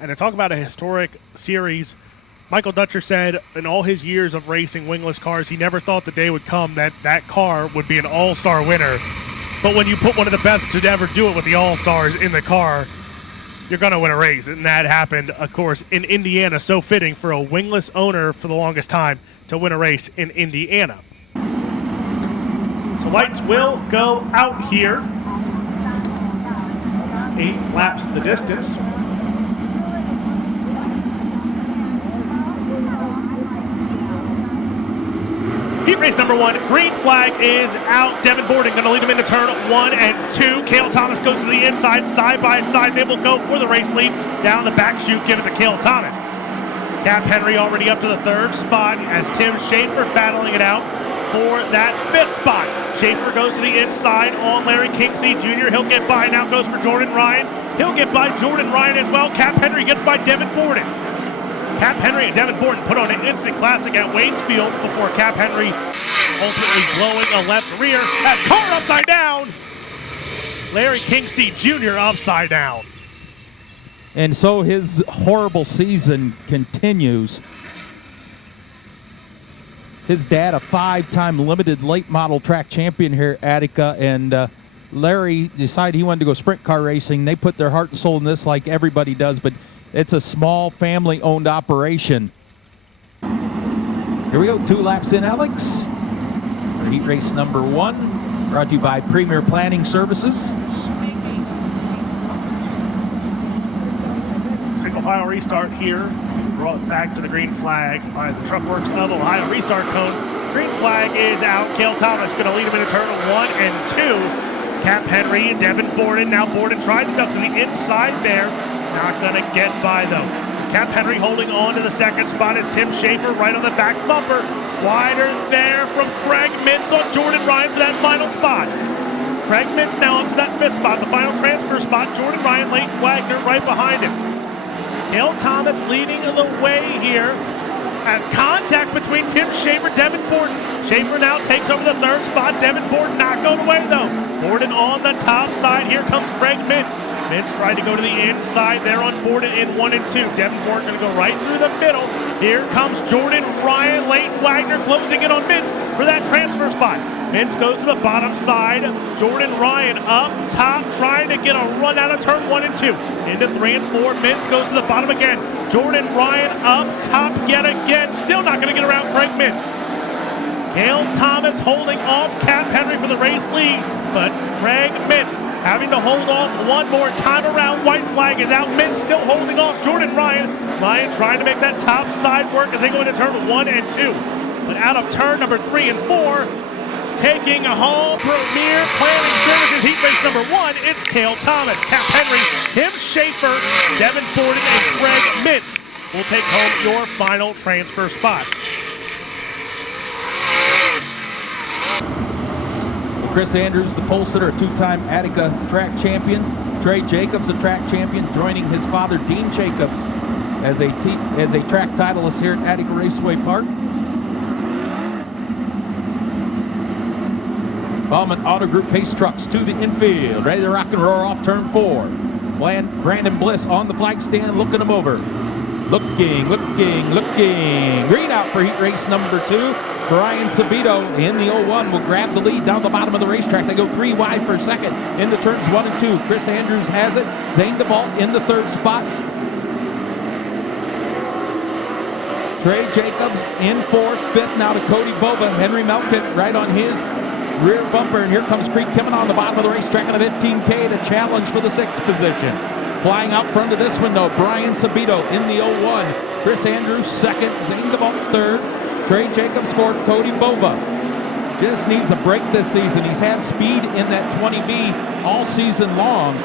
And to talk about a historic series, Michael Dutcher said in all his years of racing wingless cars, he never thought the day would come that that car would be an all-star winner. But when you put one of the best to ever do it with the all-stars in the car, you're going to win a race. And that happened, of course, in Indiana. So fitting for a wingless owner for the longest time to win a race in Indiana. So lights will go out here. 8 laps the distance. Heat race number 1, green flag is out. Devin Borden going to lead him into turn 1 and 2. Cale Thomas goes to the inside, side by side. They will go for the race lead. Down the back chute, give it to Cale Thomas. Cap Henry already up to the 3rd spot as Tim Schaefer battling it out for that 5th spot. Schaefer goes to the inside on Larry Kinksey Jr. He'll get by. Now goes for Jordan Ryan. He'll get by Jordan Ryan as well. Cap Henry gets by Devin Borden. Cap Henry and Devin Borden put on an instant classic at Waynesfield before Cap Henry ultimately blowing a left rear as car upside down. Larry Kinksey Jr. upside down. And so his horrible season continues. His dad, a 5-time limited late model track champion here at Attica, and Larry decided he wanted to go sprint car racing. They put their heart and soul in this like everybody does, but it's a small family-owned operation. Here we go, 2 laps in, Alex. For heat race number 1, brought to you by Premier Planning Services. Single file restart here. Brought back to the green flag by the Truckworks of Ohio restart cone. Green flag is out. Cale Thomas going to lead him into turn 1 and 2. Cap Henry and Devin Borden. Now Borden tried to duck to the inside there. Not going to get by, though. Cap Henry holding on to the 2nd spot is Tim Schaefer right on the back bumper. Slider there from Craig Mintz on Jordan Ryan for that final spot. Craig Mintz now up to that 5th spot, the final transfer spot. Jordan Ryan, Leighton Wagner right behind him. Cale Thomas leading the way here as contact between Tim Schaefer, Devin Borden. Schaefer now takes over the 3rd spot. Devin Borden not going away, though. Borden on the top side. Here comes Craig Mintz. Mintz tried to go to the inside there on Borden in 1 and 2. Devin Borden going to go right through the middle. Here comes Jordan Ryan. Leighton Wagner closing in on Mintz for that transfer spot. Mintz goes to the bottom side. Jordan Ryan up top trying to get a run out of turn 1 and 2. Into 3 and 4. Mintz goes to the bottom again. Jordan Ryan up top yet again. Still not going to get around Craig Mintz. Cale Thomas holding off Cap Henry for the race lead, but Craig Mintz having to hold off one more time around. White flag is out. Mintz still holding off Jordan Ryan. Ryan trying to make that top side work as they go into turn 1 and 2. But out of turn number 3 and 4, taking home Premier Planning Services heat race number 1, it's Cale Thomas. Cap Henry, Tim Schaefer, Devin Borden, and Craig Mintz will take home your final transfer spot. Chris Andrews, the pole sitter, a 2-time Attica track champion. Trey Jacobs, a track champion, joining his father, Dean Jacobs, as a track titleist here at Attica Raceway Park. Bauman Auto Group pace trucks to the infield, ready to rock and roll off turn 4. Brandon Bliss on the flag stand, looking him over. Looking. Green out for heat race number 2. Brian Sabito in the 01 will grab the lead down the bottom of the racetrack. They go 3 wide for 2nd in the turns 1 and 2. Chris Andrews has it. Zane DeVault in the 3rd spot. Trey Jacobs in 4th. 5th now to Cody Bova. Henry Melkett right on his rear bumper. And here comes Creek Kimmon on the bottom of the racetrack at a 15K to challenge for the 6th position. Flying out front of this one, though, Brian Sabito in the 01. Chris Andrews 2nd. Zane DeVault 3rd. Trey Jacobs 4th, Cody Bova. Just needs a break this season. He's had speed in that 20B all season long.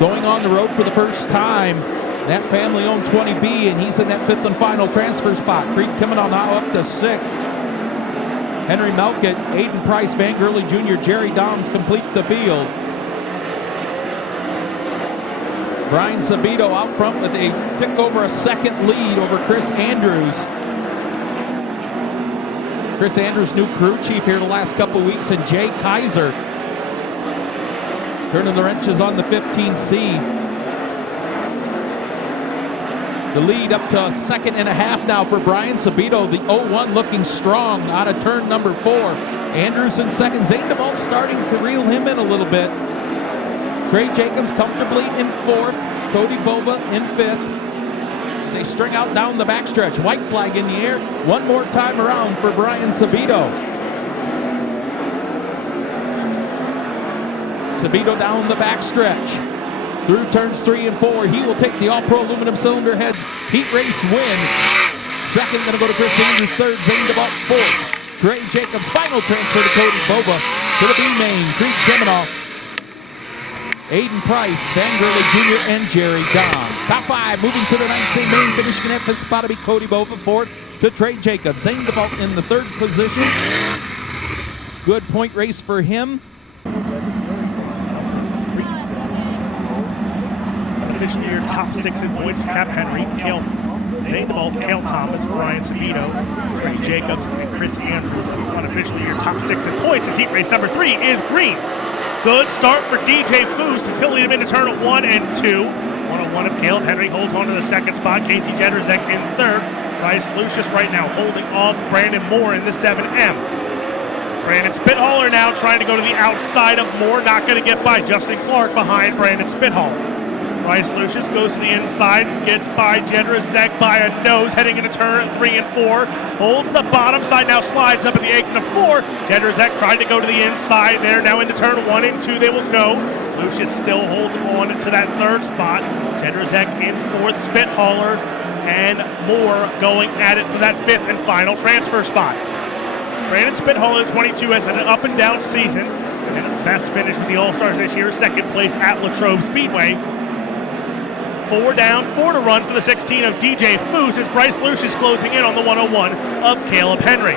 Going on the road for the first time, that family-owned 20B, and he's in that 5th and final transfer spot. Creek coming on now up to 6th. Henry Melkett, Aiden Price, Van Gurley Jr., Jerry Doms complete the field. Brian Sabito out front with a tick over a 2nd lead over Chris Andrews. Chris Andrews, new crew chief here the last couple weeks, and Jay Kaiser turning the wrenches on the 15C. The lead up to a second and a half now for Brian Sabito. The 0-1 looking strong out of turn number 4. Andrews in second. Zane DeVault starting to reel him in a little bit. Trey Jacobs comfortably in 4th. Cody Bova in 5th. As they string out down the backstretch. White flag in the air. One more time around for Brian Sabito. Sabito down the backstretch. Through turns 3 and 4, he will take the All-Pro Aluminum Cylinder Heads Heat Race win. Second going to go to Chris Andrews. Third, Zane DeVault. 4th, Trey Jacobs. Final transfer to Cody Bova. To the B-Main, Creed Kemenoff, Aiden Price, Van Gurley Jr., and Jerry Dons. Top 5 moving to the 9th main, finishing at this spot to be Cody Bova. 4th to Trey Jacobs. Zane DeVault in the 3rd position. Good point race for him. Officially your top 6 in points: Cap Henry, Zane DeVault, Cale Thomas, Brian Sabito, Trey Jacobs, and Chris Andrews. Unofficially your top 6 in points. His heat race number 3 is green. Good start for DJ Foose as he'll lead him into turn 1 and 2. 101 of Caleb Henry holds on to the 2nd spot. Casey Jedrzejek in 3rd. Bryce Lucius right now holding off Brandon Moore in the 7M. Brandon Spithaler now trying to go to the outside of Moore. Not going to get by. Justin Clark behind Brandon Spithaler. Bryce Lucius goes to the inside, gets by Jedrzejek by a nose, heading into turn 3 and 4. Holds the bottom side, now slides up at the exit of 4. Jedrzejek trying to go to the inside there, now into turn 1 and 2 they will go. Lucius still holds on to that 3rd spot. Jedrzejek in 4th, Spithaler and Moore going at it for that 5th and final transfer spot. Brandon Spithaler, 22, has had an up and down season, and best finish with the All-Stars this year, 2nd place at Latrobe Speedway. 4 down, 4 to run for the 16 of DJ Foose as Bryce Lucius closing in on the 101 of Caleb Henry.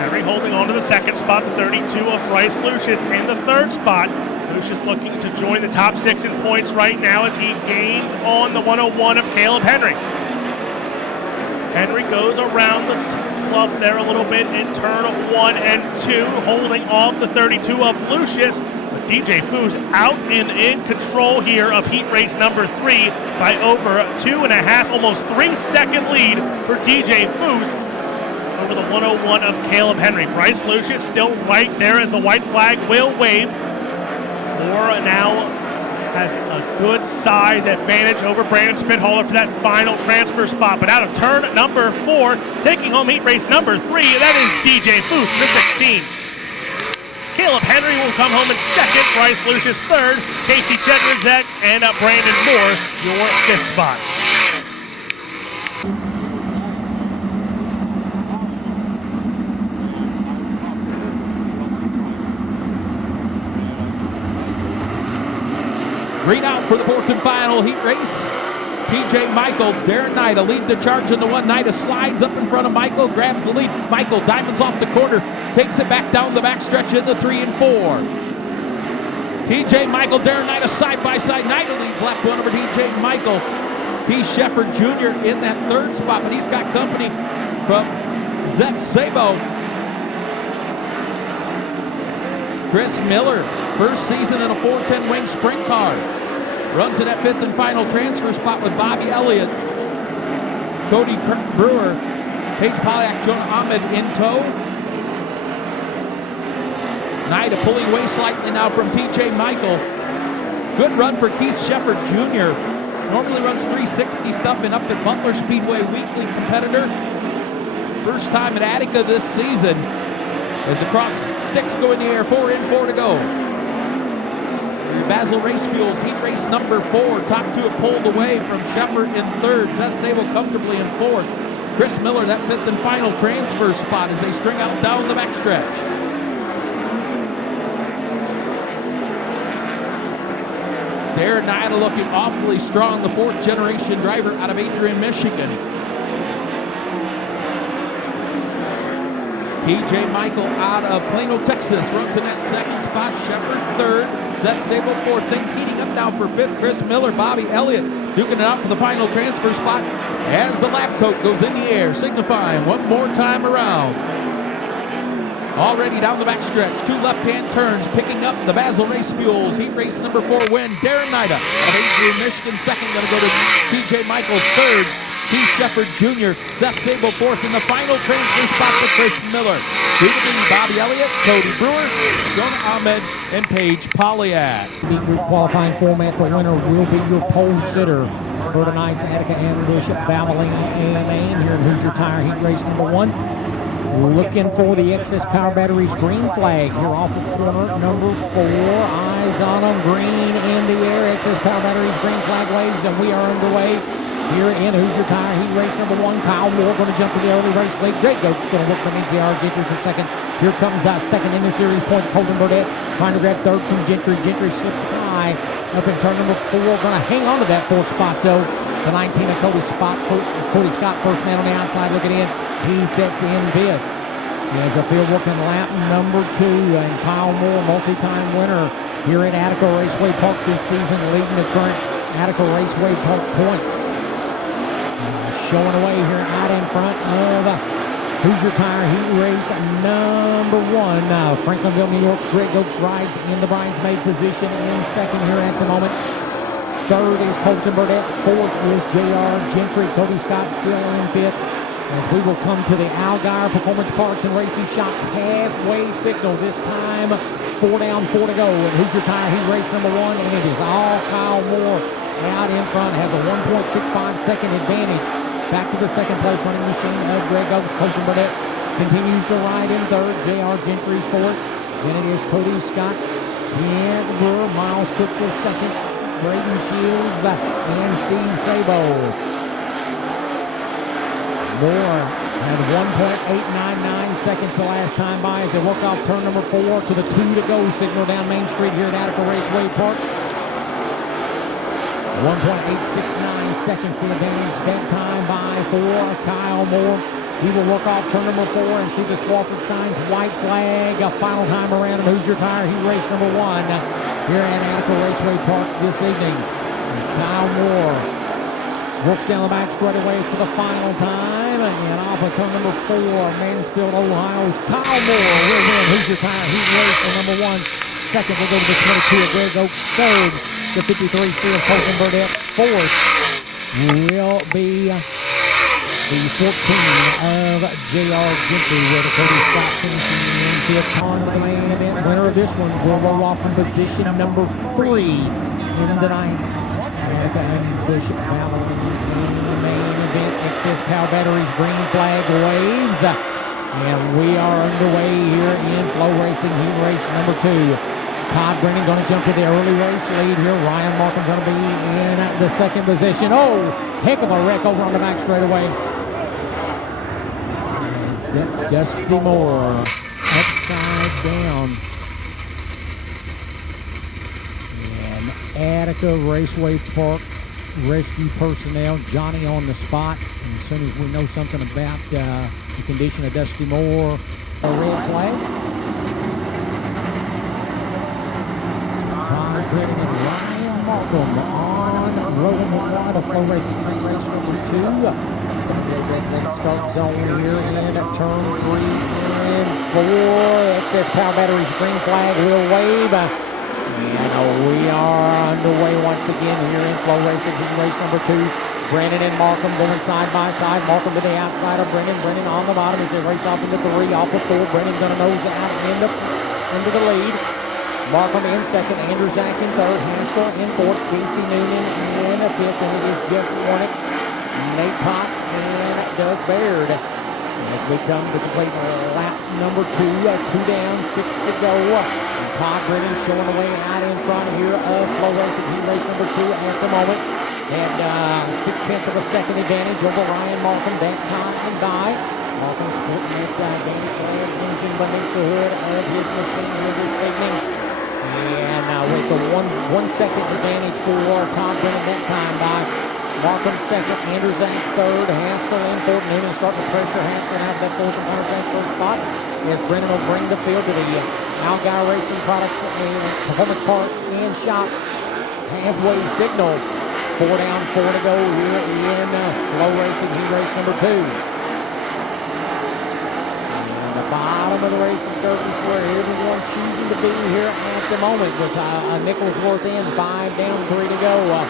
Henry holding on to the 2nd spot, the 32 of Bryce Lucius in the 3rd spot. Lucius looking to join the top 6 in points right now as he gains on the 101 of Caleb Henry. Henry goes around the fluff there a little bit in turn 1 and 2, holding off the 32 of Lucius. DJ Foose out and in control here of heat race number 3 by over 2.5, almost 3-second lead for DJ Foose over the 101 of Caleb Henry. Bryce Lucius still right there as the white flag will wave. Moore now has a good size advantage over Brandon Spithaler for that final transfer spot. But out of turn number 4, taking home heat race number 3, that is DJ Foose, the 16. Caleb Henry will come home in 2nd, Bryce Lucius 3rd, Casey Jedrzejek and Brandon Moore, your 5th spot. Green out for the 4th and final heat race. TJ Michael, Darren Nida lead the charge in the 1. Nida slides up in front of Michael, grabs the lead. Michael diamonds off the corner, takes it back down the backstretch in the 3 and 4. TJ Michael, Darren Nida side by side. Nida leads lap 1 over TJ Michael. P. Shepard Jr. in that 3rd spot, but he's got company from Zeph Sabo. Chris Miller, first season in a 410 wing sprint car. Runs in that 5th and final transfer spot with Bobby Elliott, Cody Brewer, Paige Polyak, Jonah Ahmed in tow. Nida pulling away slightly now from TJ Michael. Good run for Keith Shepard Jr. Normally runs 360 stuff and up at Butler Speedway, weekly competitor. First time at Attica this season. As the cross sticks go in the air, 4 in, 4 to go. Basil Race Fuels, heat race number 4. Top 2 have pulled away from Shepard in 3rd. Seth Sable comfortably in 4th. Chris Miller, that 5th and final transfer spot as they string out down the backstretch. Darren Nida looking awfully strong, the 4th generation driver out of Adrian, Michigan. TJ Michael out of Plano, Texas, runs in that 2nd spot. Shepard 3rd. Seth Sable 4th. Things heating up now for 5th. Chris Miller, Bobby Elliott duking it out for the final transfer spot as the lap coat goes in the air, signifying one more time around. Already down the backstretch, 2 left-hand turns, picking up the Basil Race Fuels heat race number 4 win. Darren Nida out of Adrian, Michigan, 2nd. Going to go to TJ Michaels 3rd. Keith Shepard Jr., Seth Sable fourth in the final transfer spot for Chris Miller. Through the lead, Bobby Elliott, Cody Brewer, Jonah Ahmed, and Paige Polyak. The group qualifying format, the winner will be your pole sitter for tonight's Attica Ambush Valvoline AMA. And here in Hoosier Tire Heat Race number 1. Looking for the Excess Power Batteries green flag here off of corner number 4. Eyes on them, green in the air. Excess Power Batteries green flag waves, and we are underway here in Hoosier Tire Heat Race number 1. Kyle Moore going to jump to the early race lead. Great Goat's going to look beneath JR Gentry for second. Here comes second in the series points, Colton Burdett trying to grab third from Gentry. Gentry slips high up in turn number 4. Going to hang on to that fourth spot though. The 19 of Cody Scott, first man on the outside looking in. He sets in fifth. He has a field working lap number 2, and Kyle Moore, multi-time winner here at Attica Raceway Park this season, leading the current Attica Raceway Park points. Showing away here out in front of Hoosier Tire Heat Race number 1. Franklinville, New York's Greg Oaks rides in the bridesmaid position in second here at the moment. Third is Colton Burdett. Fourth is JR Gentry. Cody Scott still in fifth. As we will come to the Algar Performance Parts and Racing Shops halfway signal. This time, 4 down, 4 to go in Hoosier Tire Heat Race number 1. And it is all Kyle Moore out in front. Has a 1.65 second advantage. Back to the second place running machine of Greg Oaks. Colton Burnett continues to ride in third. JR Gentry's fourth. Then it is Cody Scott, Kent Brewer, Miles Cook was second, Braden Shields, and Steve Sabo. Moore had 1.899 seconds the last time by as they work off turn number 4 to the 2 to go signal down Main Street here at Attica Raceway Park. 1.869 seconds the advantage that time by for Kyle Moore. He will work off turn number 4 and see the Swafford signs white flag. A final time around in Hoosier Tire Heat Race number 1 here at Attica Raceway Park this evening. As Kyle Moore works down the back straightaway for the final time, and off of turn number 4, Mansfield, Ohio's Kyle Moore will win Hoosier Tire Heat Race number 1. Second will go to the 22 of Greg Oaks. Third, the 53C of Colton Burdett. Fourth will be the 14 of JR Gentry with a Cody Scott finishing in fifth on the main event. Winner of this one will roll off from position number 3 in the night's Attica Ambush Valvoline main event. Excess Power Batteries green flag waves. And we are underway here in Flow Racing Heat Race number 2. Todd Brennan going to jump to the early race lead here. Ryan Markham going to be in the second position. Oh, heck of a wreck over on the back straightaway. Dusty Moore upside down. And Attica Raceway Park rescue personnel, Johnny on the spot. And as soon as we know something about the condition of Dusty Moore, a red flag. Todd Brennan and Ryan Markham on row number 1 of Flow Racing race number 2. Designated start zone here in turn 3 and 4. Excess Power Batteries green flag will wave. And we are underway once again here in Flow Racing race number 2. Brennan and Markham going side by side. Markham to the outside of Brennan. Brennan on the bottom as they race off into 3, off of 4. Brennan going to nose out into the lead. Markham in second, Andrew Zach in third, Haskell in fourth, Casey Noonan in fifth, and it is Jeff Warnick, Nate Potts, and Doug Baird. As we come to complete lap number 2, 2 down, 6 to go. And Todd Brennan showing away out in front here of Flow Racing Heat Race number 2 at the moment. And 6/10 of a second advantage over Ryan Markham that time by. Markham sporting that Danny Glad engine beneath the hood of his machine here this evening. And with a 1 second advantage for Todd Brennan that time by. Markham second, Andrew Zach third, Haskell in fourth. Noonan starting to pressure Haskell out of that fourth and final transfer spot. As Brennan will bring the field to the Algar Racing Products and Performance Parts and Shops halfway signal. 4 down, 4 to go here in Flow Racing Heat Race number 2. And the bottom of the racing surface where everyone's choosing to be here at the moment with Nicholsworth in, 5 down, 3 to go.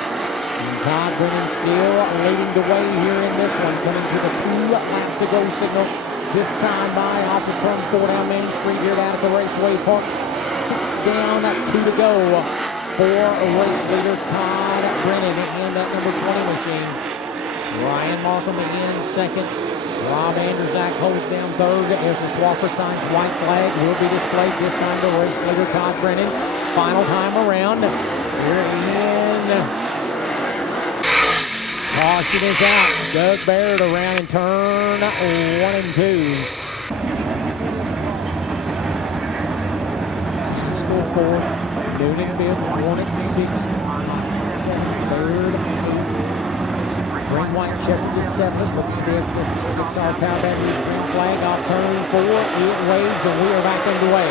Todd Brennan still leading the way here in this one, coming to the 2-lap-to-go signal. This time by off the turn 4 down Main Street here at Attica Raceway Park. 6 down, 2 to go for race leader Todd Brennan in that number 20 machine. Ryan Markham in second. Rob Anderzak holds down third as the Swofford signs white flag will be displayed this time to race leader Todd Brennan. Final time around. Here in. Caution is out. Doug Baird around in turn 1 and 2. Score 4. Noonan 5th. Warnick 6th. 3rd. Green White checked to 7th. Looking for the XR Power Batteries. Green flag off turn 4. It waves and we are back underway.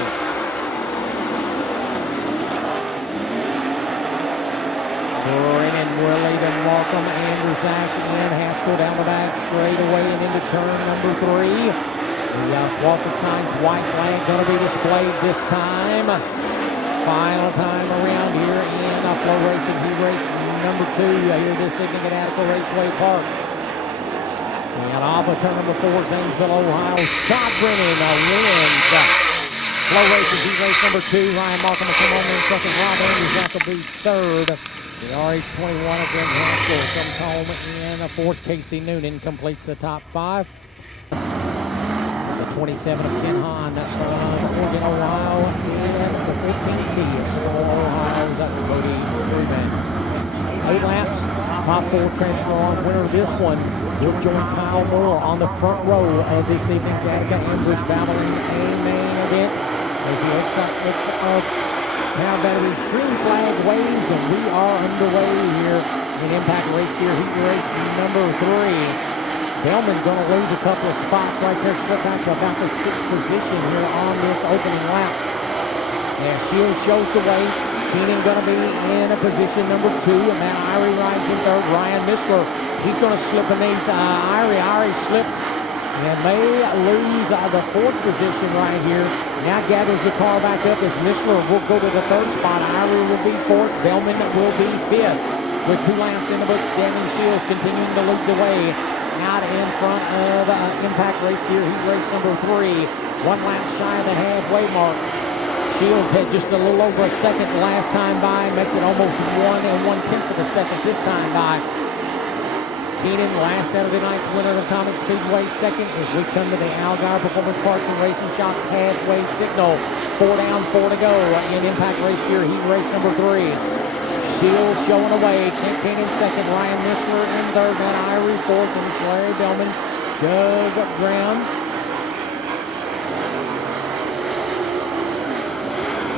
Brennan will lead in Markham, Anderzak, and Haskell down the back straight away and into turn number 3. The Swofford signs white flag going to be displayed this time. Final time around here in Flow Racing. He raced number 2 here this evening at Attica Raceway Park. And off of turn number 4, Zanesville, Ohio. Todd Brennan wins. Flow Racing, he raced number 2. Ryan Markham will come on in second. Rob Anderzak will be third. The RH21 of Ben Haskell comes home in 4th. Casey Noonan completes the top 5. The 27 of Ken Hahn from Oregon, Ohio, and the 14T of Sonoma, Ohio's Cody Truman. 8 laps, top 4 transfer on. Winner of this one will join Kyle Moore on the front row of this evening's Attica Ambush Valvoline A main event as the XR Power Batteries green flag waves, and we are underway here in Impact Race Gear Heat Race number 3. Bellman going to lose a couple of spots right there, slip back to about the 6th position here on this opening lap. And Shields shows the way. Keenan going to be in a position number 2. Matt Irie rides in 3rd. Ryan Mishler, he's going to slip beneath Irie. Irie slipped and may lose the 4th position right here. Now gathers the car back up as Mishler will go to the 3rd spot. Irie will be 4th. Bellman will be 5th. With 2 laps in the books, Danny Shields continuing to lead the way out in front of Impact Race Gear Heat Race number 3. 1 lap shy of the halfway mark. Shields had just a little over a second last time by. Makes it almost 1 1/10 of a second this time by. Keenan, last Saturday night's winner of Atomic Speedway, second as we come to the Algar Performance Parts and Racing Shops halfway signal. 4 down, 4 to go in Impact Race Gear Heat Race number 3. Shields showing away. Kent Keenan second, Ryan Mishler in 3rd, Matt Irie 4th, and it's Larry Bellman, Doug Brown.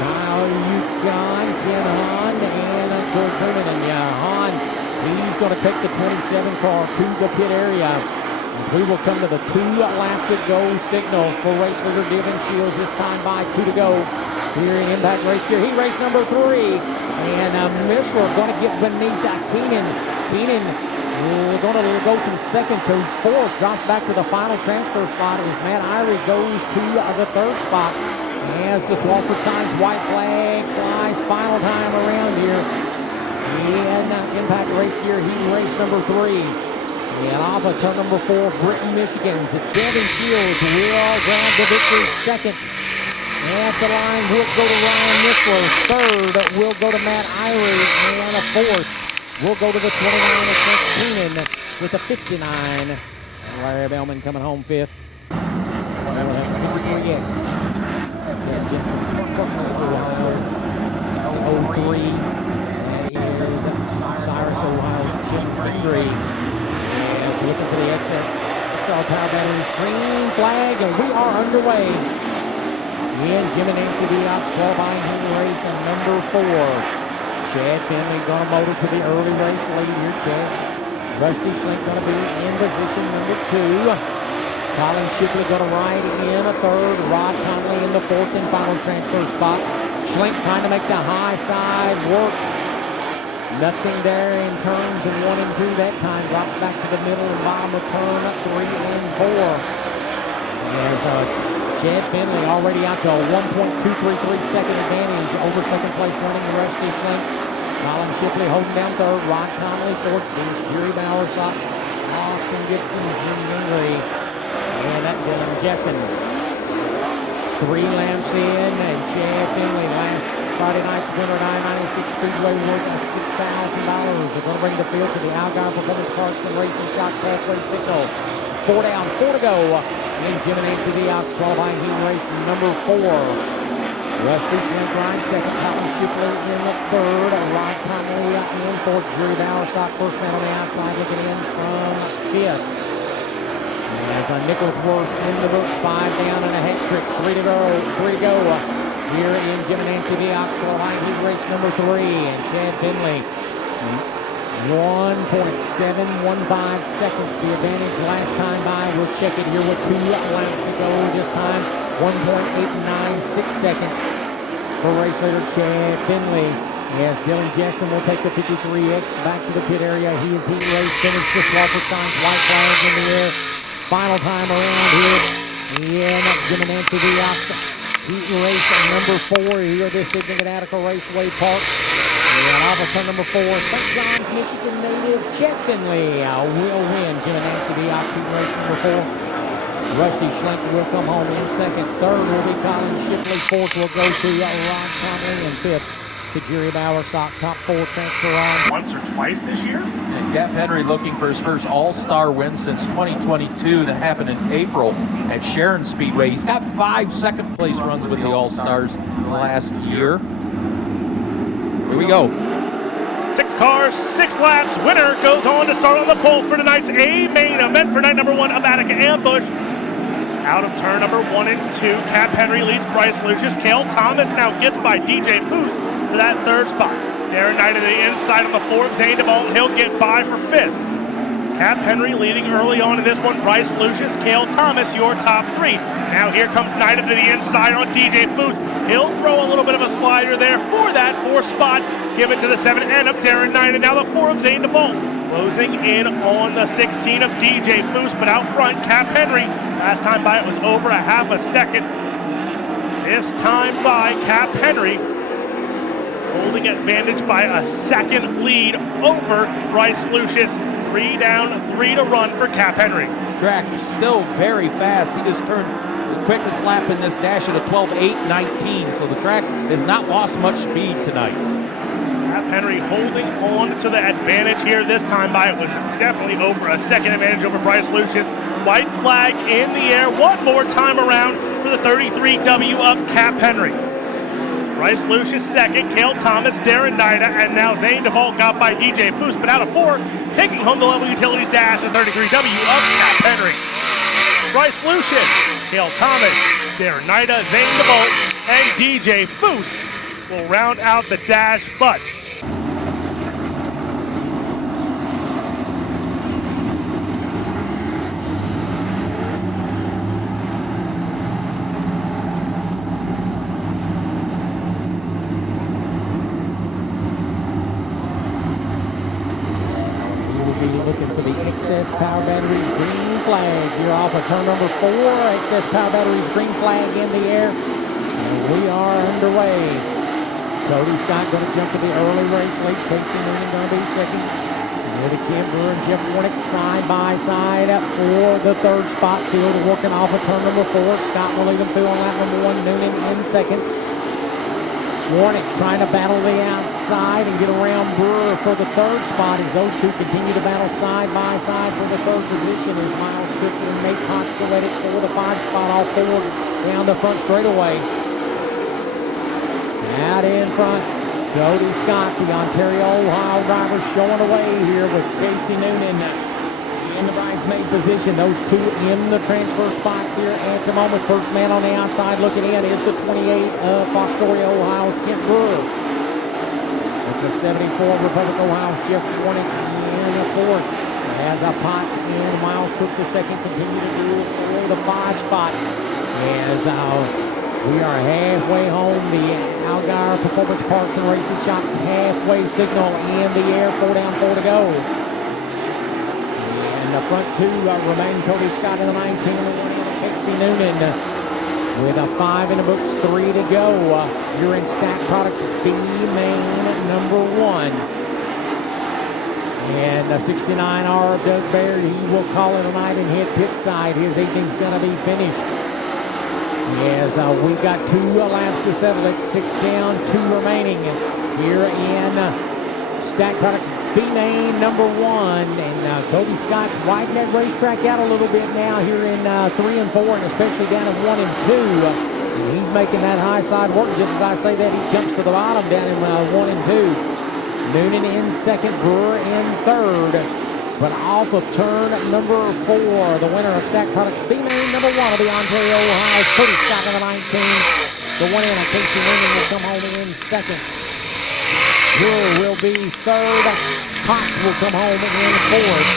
Kyle Yukon, Ken Hahn, and Kurt Truman. And Hahn, he's going to take the 27 car to the pit area as we will come to the 2-lap-to-go signal for race leader Devin Shields. This time by 2 to go here in Impact Race Gear. He raced number 3. And Mishler going to get beneath Keenan. Keenan going to go from 2nd to 4th. Drops back to the final transfer spot as Matt Irie goes to the 3rd spot. As the Swofford signs white flag flies. Final time around here in Impact Race Gear Heat Race number 3. And off of turn number 4, Britain, Michigan's Devin Shields will grab the victory. 2nd at the line will go to Ryan Mishler. 3rd will go to Matt Irie. And a 4th will go to the 29 of Kent Keenan with a 59. Larry Bellman coming home 5th. We'll have the 53X. Jensen from Ohio. 03. That is Cyrus, Ohio's Jim Ringry. As looking for the XR Power Batteries green flag, and we are underway in Jim and Nancy Diop's qualifying race and number 4. Chad Finley going to motor to the early race lead here. Chad. Rusty Schlink going to be in position number 2. Colin Shipley going to ride in a 3rd. Rod Conley in the 4th and final transfer spot. Schlink trying to make the high side work. Nothing there in turns in 1 and 2 that time. Drops back to the middle and bottom of turn 3 and 4. There's Chad Finley already out to a 1.233 second advantage over second place running the Rusty Schlink. Colin Shipley holding down third. Rod Connolly fourth. Dennis Jerry Bowersock. Austin Gibson, Jim Gingrey, and that Dylan Jessen. 3 laps in, and Chad Finley, last Friday night's winner at I-96 Speedway, worth $6,000. They're going to bring the field to the Algar Performance Parts and Racing Shocks halfway signal. 4 down, 4 to go. In Jim and Nancy the Ox qualifying heat race number 4. Rusty Schlenk rides second, Colin Shipley in the third, Rod Connolly in fourth, Drew Bowersock first man on the outside looking in from fifth. As Nicholsworth in the books, 5 down and a hat trick, 3 to go. Here in Jim and Nancy the Ox qualifying heat race number 3, and Chad Finley 1.715 seconds, the advantage last time by. We'll check it here with 2 laps to go this time. 1.896 seconds for race leader Chad Finley. As Dylan Jessen will take the 53X back to the pit area. He is heat race finished. Chris Walford signs white flag in the air. Final time around here in Jim and Nancy the Ox heat race number 4 here this evening at Attica Raceway Park. And off of turn number 4, St. John's, Michigan native Chad Finley will win Jim and Nancy the Ox heat race number 4. Rusty Schlenk will come home in second. Third will be Colin Shipley. Fourth will go to Ron Conley. And fifth to Jerry Bowersock. Top 4 transfer on. Once or twice this year. And Cap Henry looking for his first All-Star win since 2022. That happened in April at Sharon Speedway. He's got 5 second-place runs with the All-Stars last year. Here we go. 6 cars, 6 laps. Winner goes on to start on the pole for tonight's A main event for night number 1 of Attica Ambush. Out of turn number 1 and 2, Cap Henry leads Bryce Lucius. Cale Thomas now gets by DJ Foose for that 3rd spot. Darren Knight to the inside on the 4th. Zane DeVault, he'll get by for 5th. Cap Henry leading early on in this one. Bryce Lucius, Cale Thomas, your top 3. Now here comes Knight up to the inside on DJ Foose. He'll throw a little bit of a slider there for that 4th spot. Give it to the 7 and of Darren Knight, and now the 4 of Zane DeVault. Closing in on the 16 of DJ Foose, but out front, Cap Henry. Last time by it was over a half a second. This time by Cap Henry, holding advantage by a second lead over Bryce Lucius. 3 down, 3 to run for Cap Henry. Track is still very fast. He just turned the quickest lap in this dash at a 12:8:19, so the track has not lost much speed tonight. Cap Henry holding on to the advantage here. This time by it was definitely over a second advantage over Bryce Lucius. White flag in the air one more time around for the 33W of Cap Henry. Bryce Lucius second, Cale Thomas, Darren Knight, and now Zane DeVault got by DJ Foose, but out of 4, taking home the Level Utilities dash, the 33W of Cap Henry. Bryce Lucius, Cale Thomas, Darren Knight, Zane DeVault, and DJ Foose will round out the dash, but looking for the excess power batteries green flag here off of turn number 4. Excess power batteries green flag in the air, and we are underway. Cody Scott going to jump to the early race lead. Casey Noonan going to be second. With Kim Brewer and Jeff Warnick side by side for the 3rd spot. Field working off of turn number 4. Scott will lead them through on lap number 1. Noonan in second. Warnick trying to battle the outside and get around Brewer for the 3rd spot as those two continue to battle side by side for the 3rd position as Miles Cook and Nate Potts-Goletic for the 5th spot, all 4 down the front straightaway. Out in front, Cody Scott, the Ontario, Ohio driver, showing away here with Casey Noonan in the bridesmaid position. Those 2 in the transfer spots here at the moment. First man on the outside looking in is the 28 of Fostoria, Ohio's Kent Brewer. With the 74 Republic, Ohio's Jeff Warnick in the 4th. As a Potts and Miles Cook the 2nd continue to do for the 5 spot. As we are halfway home, the Algar Performance Parts and Racing Shops halfway signal in the air. 4 down, 4 to go. And the front 2 remain Cody Scott in the 19 and the 1 Casey Noonan. with a 5 in the books, 3 to go. You're in Stack Products B main number 1. And 69R of Doug Baird, he will call it a night and hit pit side. His evening's going to be finished. As we've got 2 laps to settle it, 6 down, 2 remaining here in Stack Products B main number 1. And Cody Scott's widened that racetrack out a little bit now here in 3 and 4, and especially down in 1 and 2. And he's making that high side work. Just as I say that, he jumps to the bottom down in 1 and 2. Noonan in second, Brewer in third. But off of turn number 4, the winner of Stack Products B main number 1 will be Ontario, Ohio's Cody Scott in the 19. The one in Casey Noonan will come home in second. Brewer will be third. Cox will come home in fourth.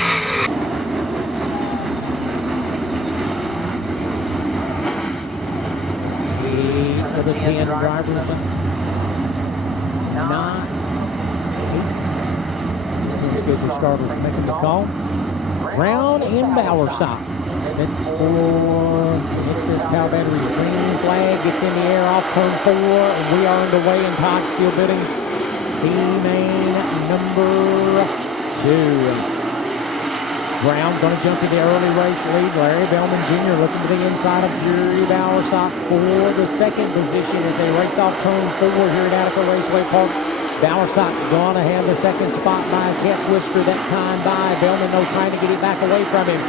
The other 10 drivers, 9, 8, 10 scheduled starters making the call. Brown and Bowersock set for the excess power battery. Green flag gets in the air off turn 4, and we are underway in Todd Steel Buildings B main number 2. Brown going to jump to the early race lead. Larry Bellman Jr. looking to the inside of Jerry Bowersock for the second position as they race off turn 4 here at Attica Raceway Park. Bowersock going to have the second spot by a cat's whisker that time by Bellman, though, trying to get it back away from him.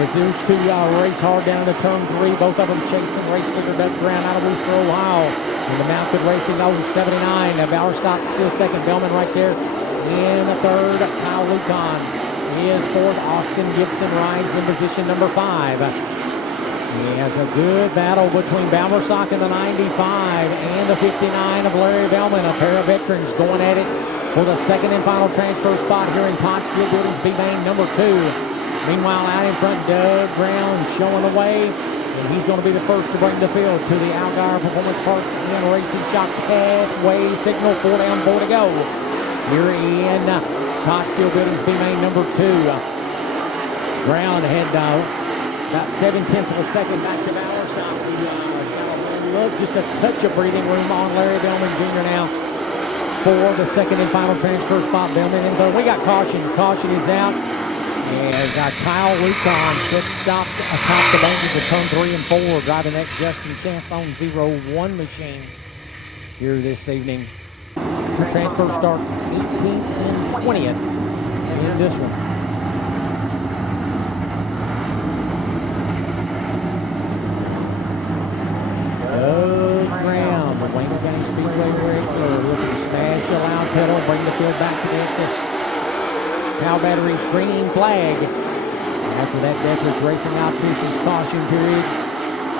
As those two race hard down to turn 3, both of them chasing race leader Doug Brown out of Worcester, Ohio. And the Mounted Racing 79. Bowersock still second. Bellman right there in third. Kyle Lucon is fourth. Austin Gibson rides in position number 5. He has a good battle between Bowersock and the 95 and the 59 of Larry Bellman. A pair of veterans going at it for the second and final transfer spot here in Todd Steel Buildings B main number 2. Meanwhile, out in front, Doug Brown showing the way, and he's going to be the first to bring the field to the Algar Performance Parts and Racing Shocks halfway signal. 4 down, 4 to go. Here in Todd Steel Buildings B main number 2. Brown had about 7/10 of a second back to Bowersock, who has got just a touch of breathing room on Larry Bellman Jr. now for the second and final transfer spot. Bellman in third. We got caution. Caution is out. As Kyle Lucon sits stopped atop the bankers of turn 3 and 4, driving that Justin Chance on 0-1 machine here this evening. 2 transfer starts, 18th and 20th in this one. Doug Brown, the Wayne County Speedway regular, looking to smash the loud pedal, bring the field back to the excess power battery's green flag. After that Deathridge Racing Opticians caution period.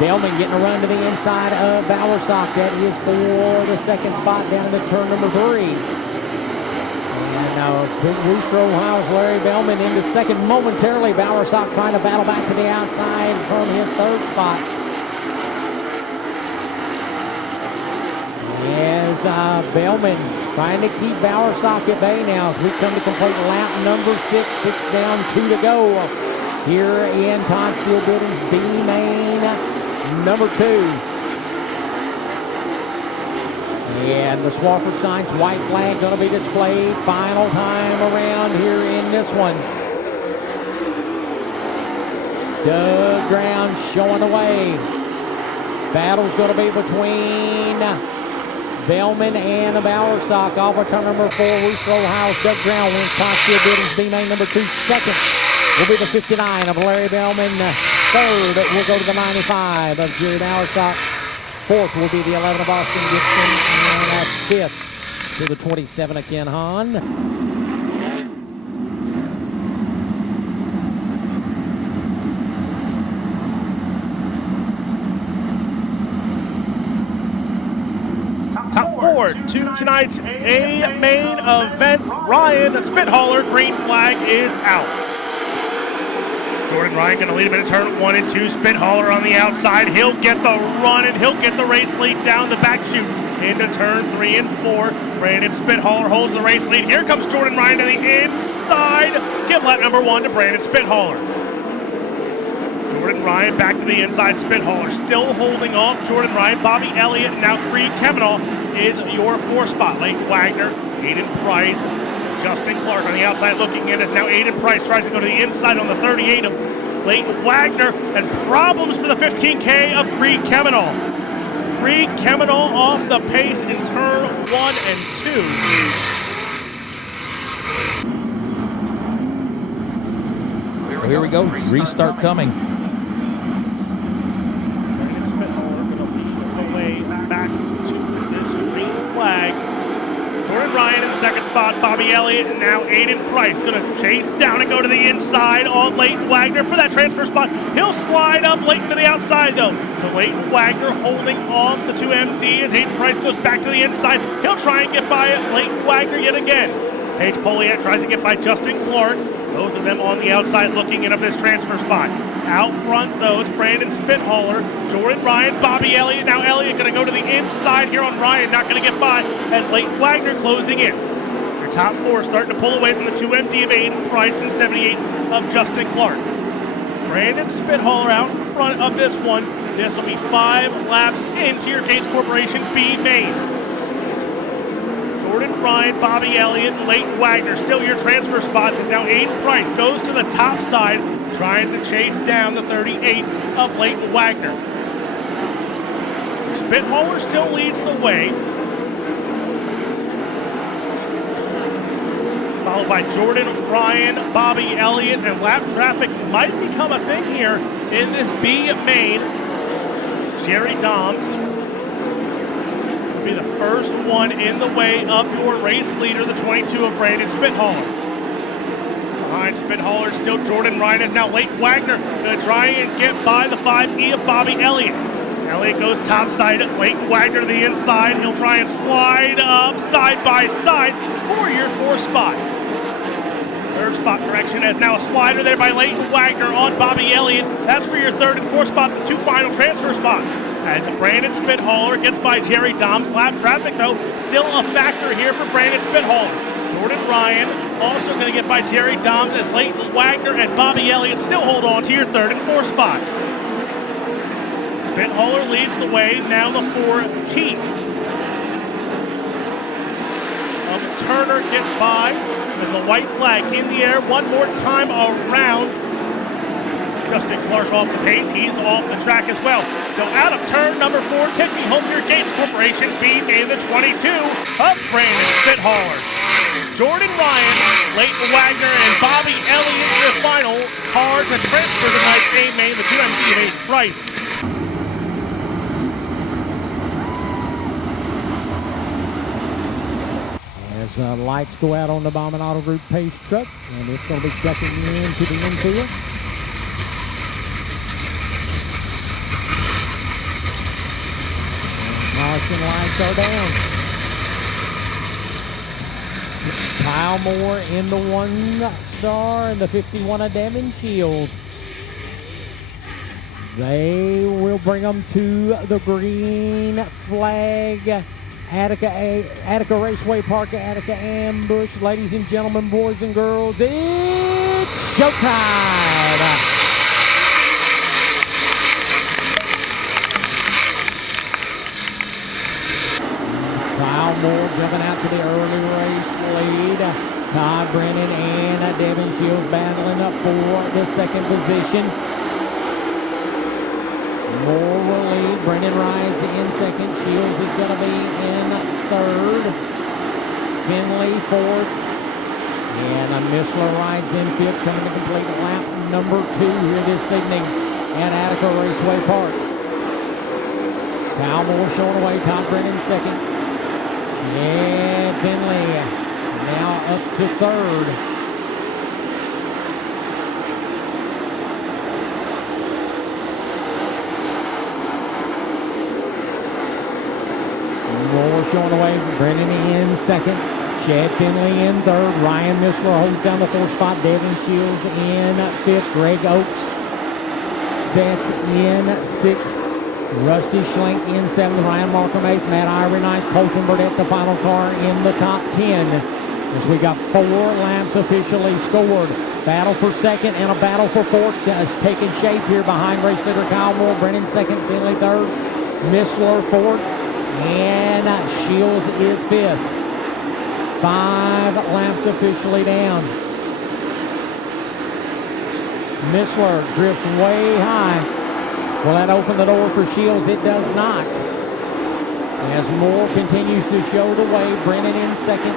Bellman getting a run to the inside of Bowersock. That is for the second spot down in the turn number 3. And Big Rooster, Ohio's Larry Bellman into second momentarily. Bowersock trying to battle back to the outside from his third spot. As Bellman trying to keep Bowersock at bay now as we come to complete lap number 6. 6 down, 2 to go here in Todd Steel Buildings B main number 2. And the Swafford signs, white flag going to be displayed. Final time around here in this one. Doug Brown showing the way. Battle's going to be between Bellman and Bowersock off of turn number 4. Worcester, Ohio's Doug Brown wins Todd Steel Buildings B main number 2. Second will be the 59 of Larry Bellman. Third will go to the 95 of Jerry Bowersock. Fourth will be the 11 of Austin Gibson. And fifth to the 27 of Ken Hahn. Top 4 to tonight's A main event. Ryan Spithauler, green flag is out. Jordan Ryan going to lead him into turn 1 and 2. Spithauler on the outside. He'll get the run and he'll get the race lead down the back chute into turn 3 and 4. Brandon Spithauler holds the race lead. Here comes Jordan Ryan to the inside. Give lap number 1 to Brandon Spithauler. Jordan Ryan back to the inside. Spithaler still holding off Jordan Ryan. Bobby Elliott, now Creed Kemenal is your 4 spot. Leighton Wagner, Aiden Price, Justin Clark on the outside looking in as now Aiden Price tries to go to the inside on the 38 of Leighton Wagner, and problems for the 15K of Creed Kemenal. Creed Kemenal off the pace in turn 1 and 2. Well, here we go. Restart coming. Brandon Spithaler going to lead the way back to this green flag. Jordan Ryan in the 2nd spot. Bobby Elliott and now Aiden Price going to chase down and go to the inside on Leighton Wagner for that transfer spot. He'll slide up Leighton to the outside though. So Leighton Wagner holding off the 2MD as Aiden Price goes back to the inside. He'll try and get by Leighton Wagner yet again. Paige Poliak tries to get by Justin Clark. Both of them on the outside looking in of this transfer spot. Out front, though, it's Brandon Spithaler, Jordan Ryan, Bobby Elliott. Now Elliott going to go to the inside here on Ryan. Not going to get by as Leighton Wagner closing in. Your top 4 starting to pull away from the 2MD of Aiden Price and the 78 of Justin Clark. Brandon Spithaler out in front of this one. This will be 5 laps into your Gates Corporation B main. Jordan Ryan, Bobby Elliott, and Leighton Wagner still your transfer spots as now Aiden Price goes to the top side trying to chase down the 38 of Leighton Wagner. So Spithaler still leads the way, followed by Jordan Ryan, Bobby Elliott, and lap traffic might become a thing here in this B main. It's Jerry Doms be the first one in the way of your race leader, the 22 of Brandon Spithaler. Behind Spithaler, still Jordan Ryan, and now Leighton Wagner going to try and get by the 5E of Bobby Elliott. Elliott goes topside, Leighton Wagner to the inside. He'll try and slide up side by side for your 4 spot. 3rd spot correction as now a slider there by Leighton Wagner on Bobby Elliott. That's for your 3rd and 4th spot, the 2 final transfer spots. As Brandon Spithaler gets by Jerry Doms. Lap traffic, though, still a factor here for Brandon Spithaler. Jordan Ryan also going to get by Jerry Doms as Leighton Wagner and Bobby Elliott still hold on to your 3rd and 4th spot. Spithaler leads the way, now the 4T of Turner gets by as the white flag in the air one more time around. Justin Clark off the pace, he's off the track as well. So out of turn number 4, taking home your Gates Corporation beam in the 22 of Brandon Spithaler. Jordan Ryan, Leighton Wagner, and Bobby Elliott, your final car to transfer tonight's A main, the 2MD of Aiden Price. As lights go out on the Bauman Auto Group pace truck, and it's going to be ducking into the infield. Caution lights are down. Kyle Moore in the 1 star and the 51 of Devin Shields. They will bring them to the green flag. Attica Raceway Park, Attica Ambush. Ladies and gentlemen, boys and girls, it's showtime. Kyle Moore jumping out to the early race lead. Todd Brennan and Devin Shields battling up for the 2nd position. Moore will lead. Brennan rides in 2nd. Shields is going to be in 3rd. Finley 4th. And Missler rides in 5th, coming to complete lap number 2 here this evening at Attica Raceway Park. Kyle Moore showing away. Todd Brennan 2nd. And Finley now up to 3rd. Moore showing away. Brennan in 2nd. Chad Finley in 3rd. Ryan Missler holds down the 4th spot. Devin Shields in 5th. Greg Oakes sets in 6th. Rusty Schlenk in 7th, Ryan Markham 8th, Matt Ivory 9th, Colton Burdett, the final car in the top 10. As we got 4 laps officially scored. Battle for second and a battle for fourth is taking shape here behind race leader Kyle Moore. Brennan second, Finley third, Missler fourth, and Shields is fifth. 5 laps officially down. Missler drifts way high. Will that open the door for Shields? It does not. As Moore continues to show the way, Brennan in second.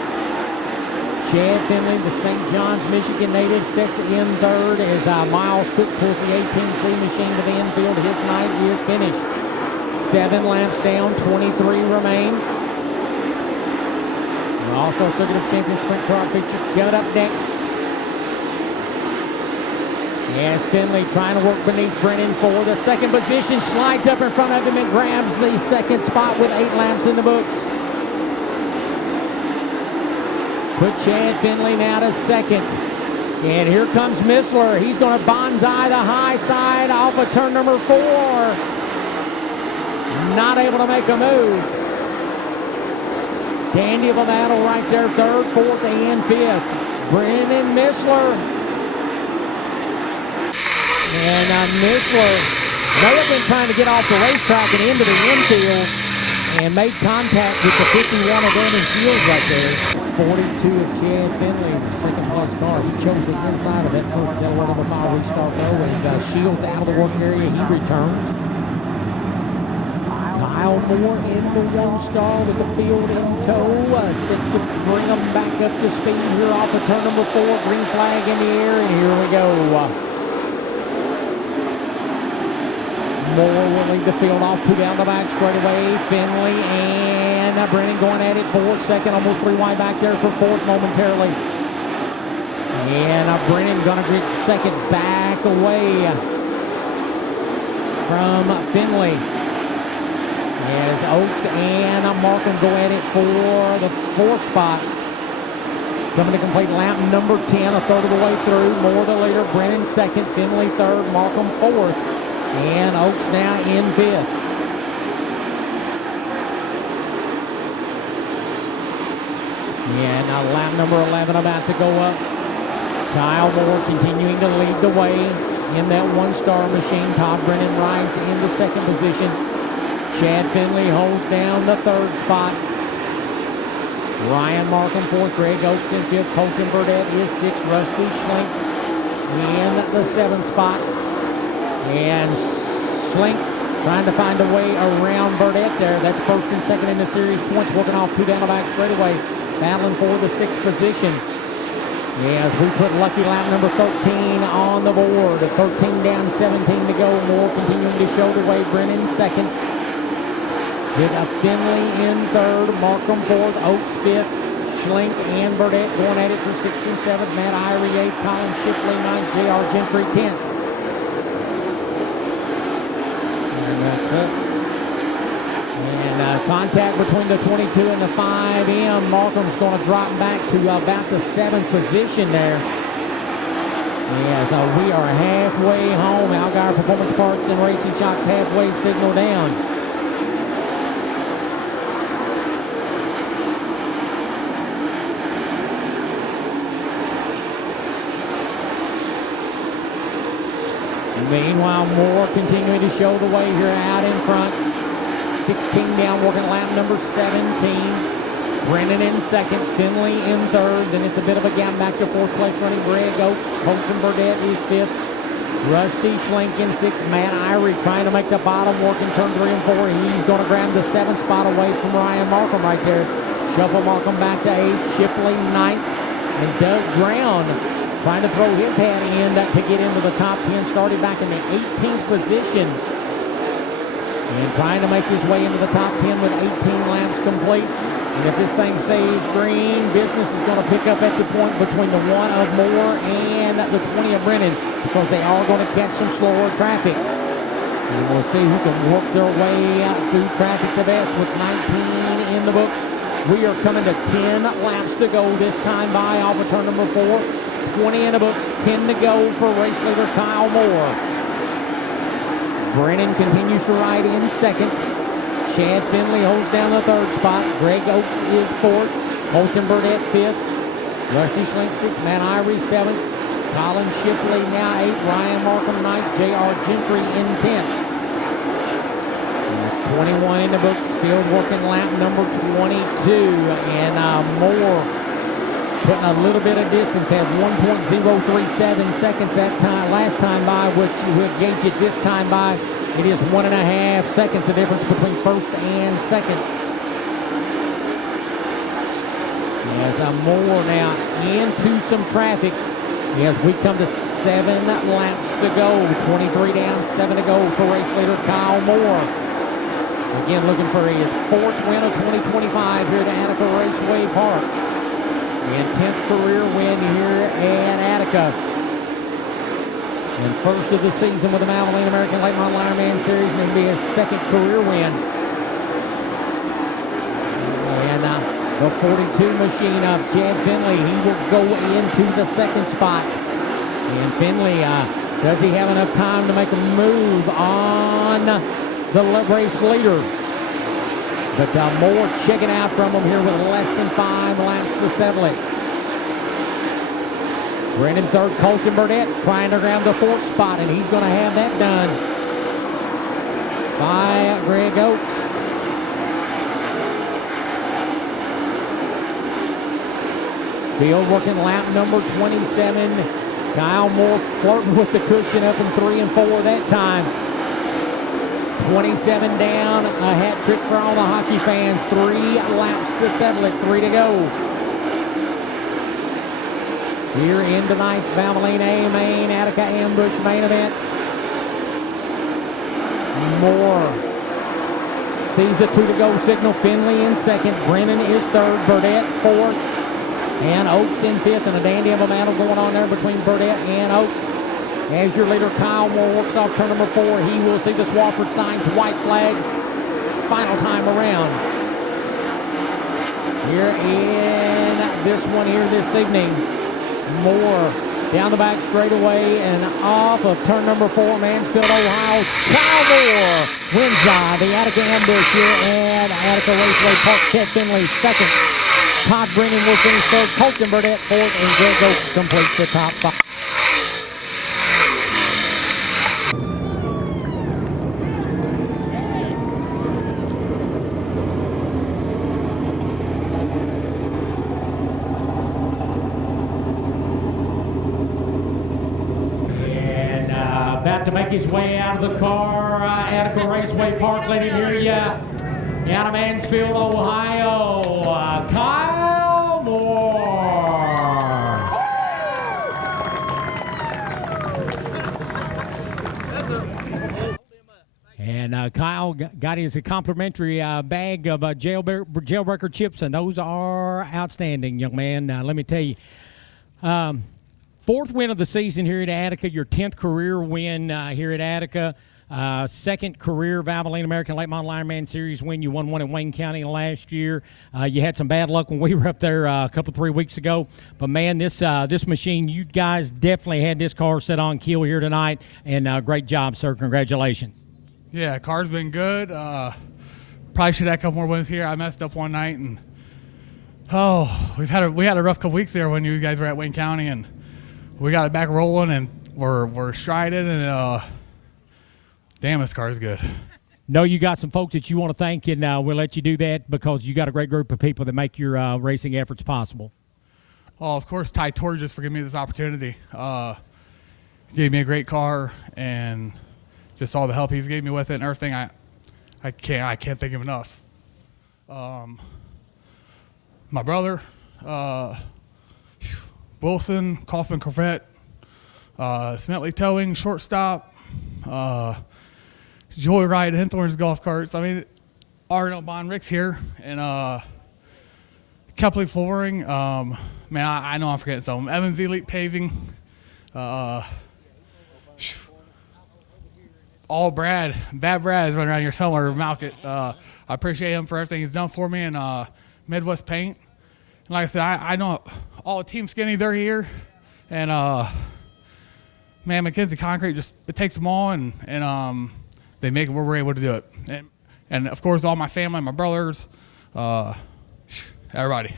Chad Finley, the St. John's, Michigan native, sets in third as Miles Cook pulls the 18C machine to the infield. His night is finished. 7 laps down, 23 remain. The All-Star Circuit of Champions Sprint Car picture coming up next. As Finley trying to work beneath Brennan for the second position, slides up in front of him and grabs the second spot with 8 laps in the books. Put Chad Finley now to second. And here comes Missler. He's going to bonsai the high side off of turn number 4. Not able to make a move. Dandy of a battle right there, third, fourth, and fifth. Brennan Missler. And Missler may have been trying to get off the racetrack and into the infield and made contact with the 51 of Brandon Shields right there. 42 of Chad Finley, the second place car. He chose the inside of that first Delaware number 5 restart though as Shields out of the work area. He returns. Kyle Moore in the 1-star with the field in tow. Set to bring them back up to speed here off of turn number 4. Green flag in the air, and here we go. Moore will lead the field off 2 down the back straightaway. Finley and Brennan going at it for second, almost 3 wide back there for fourth momentarily. And Brennan gonna get second, back away from Finley. As Oaks and Markham go at it for the 4th spot. Coming to complete lap number 10, a third of the way through. Moore the leader, Brennan second, Finley third, Markham fourth. And Oaks now in 5th. And lap number 11 about to go up. Kyle Moore continuing to lead the way in that 1-star machine. Todd Brennan rides in the second position. Chad Finley holds down the 3rd spot. Ryan Markham 4th, Greg Oaks in 5th. Colton Burdett is 6th. Rusty Schlink in the 7th spot. And Schlink trying to find a way around Burdett there. That's 1st and 2nd in the series points, working off 2 down the back straightaway, battling for the 6th position. As we put lucky lap number 13 on the board. 13 down, 17 to go. Moore continuing to show the way. Brennan 2nd. With Finley in 3rd, Markham 4th, Oaks 5th. Schlink and Burdett going at it for 6th and 7th. Matt Irie 8th, Colin Shipley 9th, J.R. Gentry 10th. And contact between the 22 and the 5M. Markham's going to drop back to about the 7th position there. Yes, we are halfway home. Algar Performance Parts and Racing Shocks halfway signal down. Meanwhile, Moore continuing to show the way here out in front. 16 down, working lap number 17. Brennan in 2nd, Finley in 3rd. Then it's a bit of a gap back to 4th place running Greg Oaks. Colton Burdett is 5th. Rusty Schlink in 6th. Matt Irie trying to make the bottom work in turn 3 and 4. He's going to grab the 7th spot away from Ryan Markham right there. Shuffle Markham back to 8th. Shipley 9th. And Doug Brown trying to throw his hat in to get into the top 10, started back in the 18th position. And trying to make his way into the top 10 with 18 laps complete. And if this thing stays green, business is going to pick up at the point between the 1 of Moore and the 20 of Brennan, because they are going to catch some slower traffic. And we'll see who can work their way out through traffic the best with 19 in the books. We are coming to 10 laps to go this time by off of turn number 4. 20 in the books, 10 to go for race leader Kyle Moore. Brennan continues to ride in 2nd. Chad Finley holds down the 3rd spot. Greg Oaks is 4th. Colton Burdett 5th. Rusty Schlink 6th. Matt Irie 7th. Colin Shipley now 8th, Ryan Markham 9th, J.R. Gentry in 10th. 21 in the books, field working lap number 22, and Moore putting a little bit of distance, had 1.037 seconds that time, last time by, which you would gauge it this time by. It is 1.5 seconds, the difference between first and second. As Moore now into some traffic as we come to 7 laps to go. 23 down, 7 to go for race leader Kyle Moore. Again, looking for his 4th win of 2025 here at Attica Raceway Park. And 10th career win here at Attica. And first of the season with the Valvoline American Late Model Ironman Series, and it'll be his 2nd career win. And the 42 machine of Chad Finley, he will go into the 2nd spot. And Finley, does he have enough time to make a move on the race leader? But Moore checking out from him here with less than 5 laps to settle it. Brendan 3rd, Colton Burdett trying to grab the 4th spot, and he's going to have that done by Greg Oakes. Field working lap number 27. Kyle Moore flirting with the cushion up in 3 and 4 that time. 27 down, a hat trick for all the hockey fans. 3 laps to settle it, 3 to go. Here in tonight's Valvoline A Main Attica Ambush main event. Moore sees the 2 to go signal. Finley in 2nd, Brennan is 3rd, Burdett 4th, and Oakes in 5th. And a dandy of a battle going on there between Burdett and Oakes. As your leader Kyle Moore works off turn number 4, he will see the Swafford signs, white flag, final time around. Here in this one here this evening, Moore down the back straightaway and off of turn number 4, Mansfield, Ohio's Kyle Moore wins the Attica Ambush here at Attica Raceway Park. Ted Finley 2nd, Todd Brennan will finish 3rd, Colton Burdett 4th, and Greg Oakes completes the top 5. To make his way out of the car, Attica Raceway Park. Let him hear you. Out of Mansfield, Ohio, Kyle Moore. And Kyle got his complimentary bag of jailbreaker chips, and those are outstanding, young man. Let me tell you. 4th win of the season here at Attica, your 10th career win here at Attica, 2nd career Valvoline American Late Model Ironman Series win. You won one in Wayne County last year. You had some bad luck when we were up there a couple, 3 weeks ago. But, man, this machine, you guys definitely had this car set on keel here tonight, and great job, sir. Congratulations. Yeah, car's been good. Probably should have a couple more wins here. I messed up one night, and, we had a rough couple weeks there when you guys were at Wayne County, and we got it back rolling, and we're striding, and damn, this car is good. No, you got some folks that you want to thank, and we'll let you do that because you got a great group of people that make your racing efforts possible. Oh, of course, Ty Torges for giving me this opportunity. Gave me a great car, and just all the help he's gave me with it and everything. I can't thank him enough. My brother. Wilson, Kaufman Corvette, Smetley Towing, Shortstop, Joyride, Henthorn's Golf Carts. I mean, Arnold Bond Rick's here, and Kepley Flooring. Man, I know I'm forgetting some. Evans Elite Paving. All Brad. Bad Brad's running around here somewhere. Malkett. I appreciate him for everything he's done for me, and Midwest Paint. And like I said, I know all Team Skinny, they're here. And, man, McKenzie Concrete, it takes them all, and they make it where we're able to do it. And of course, all my family, my brothers, everybody.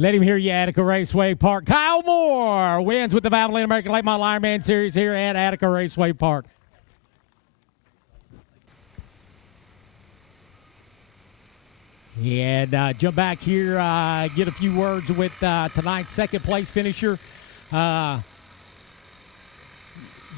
Let him hear you, Attica Raceway Park. Kyle Moore wins with the Valvoline American Late Model Ironman Series here at Attica Raceway Park. And jump back here, get a few words with tonight's second place finisher.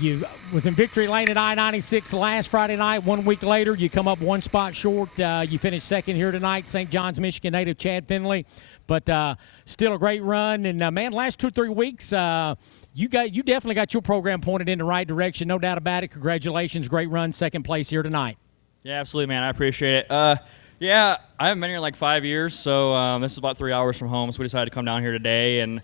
You was in victory lane at I-96 last Friday night. 1 week later, you come up one spot short. You finished second here tonight. St. John's, Michigan native Chad Finley. But still a great run. And, man, last 2 or 3 weeks, you definitely got your program pointed in the right direction. No doubt about it. Congratulations. Great run. Second place here tonight. Yeah, absolutely, man. I appreciate it. Yeah, I haven't been here in like 5 years, so this is about 3 hours from home, so we decided to come down here today and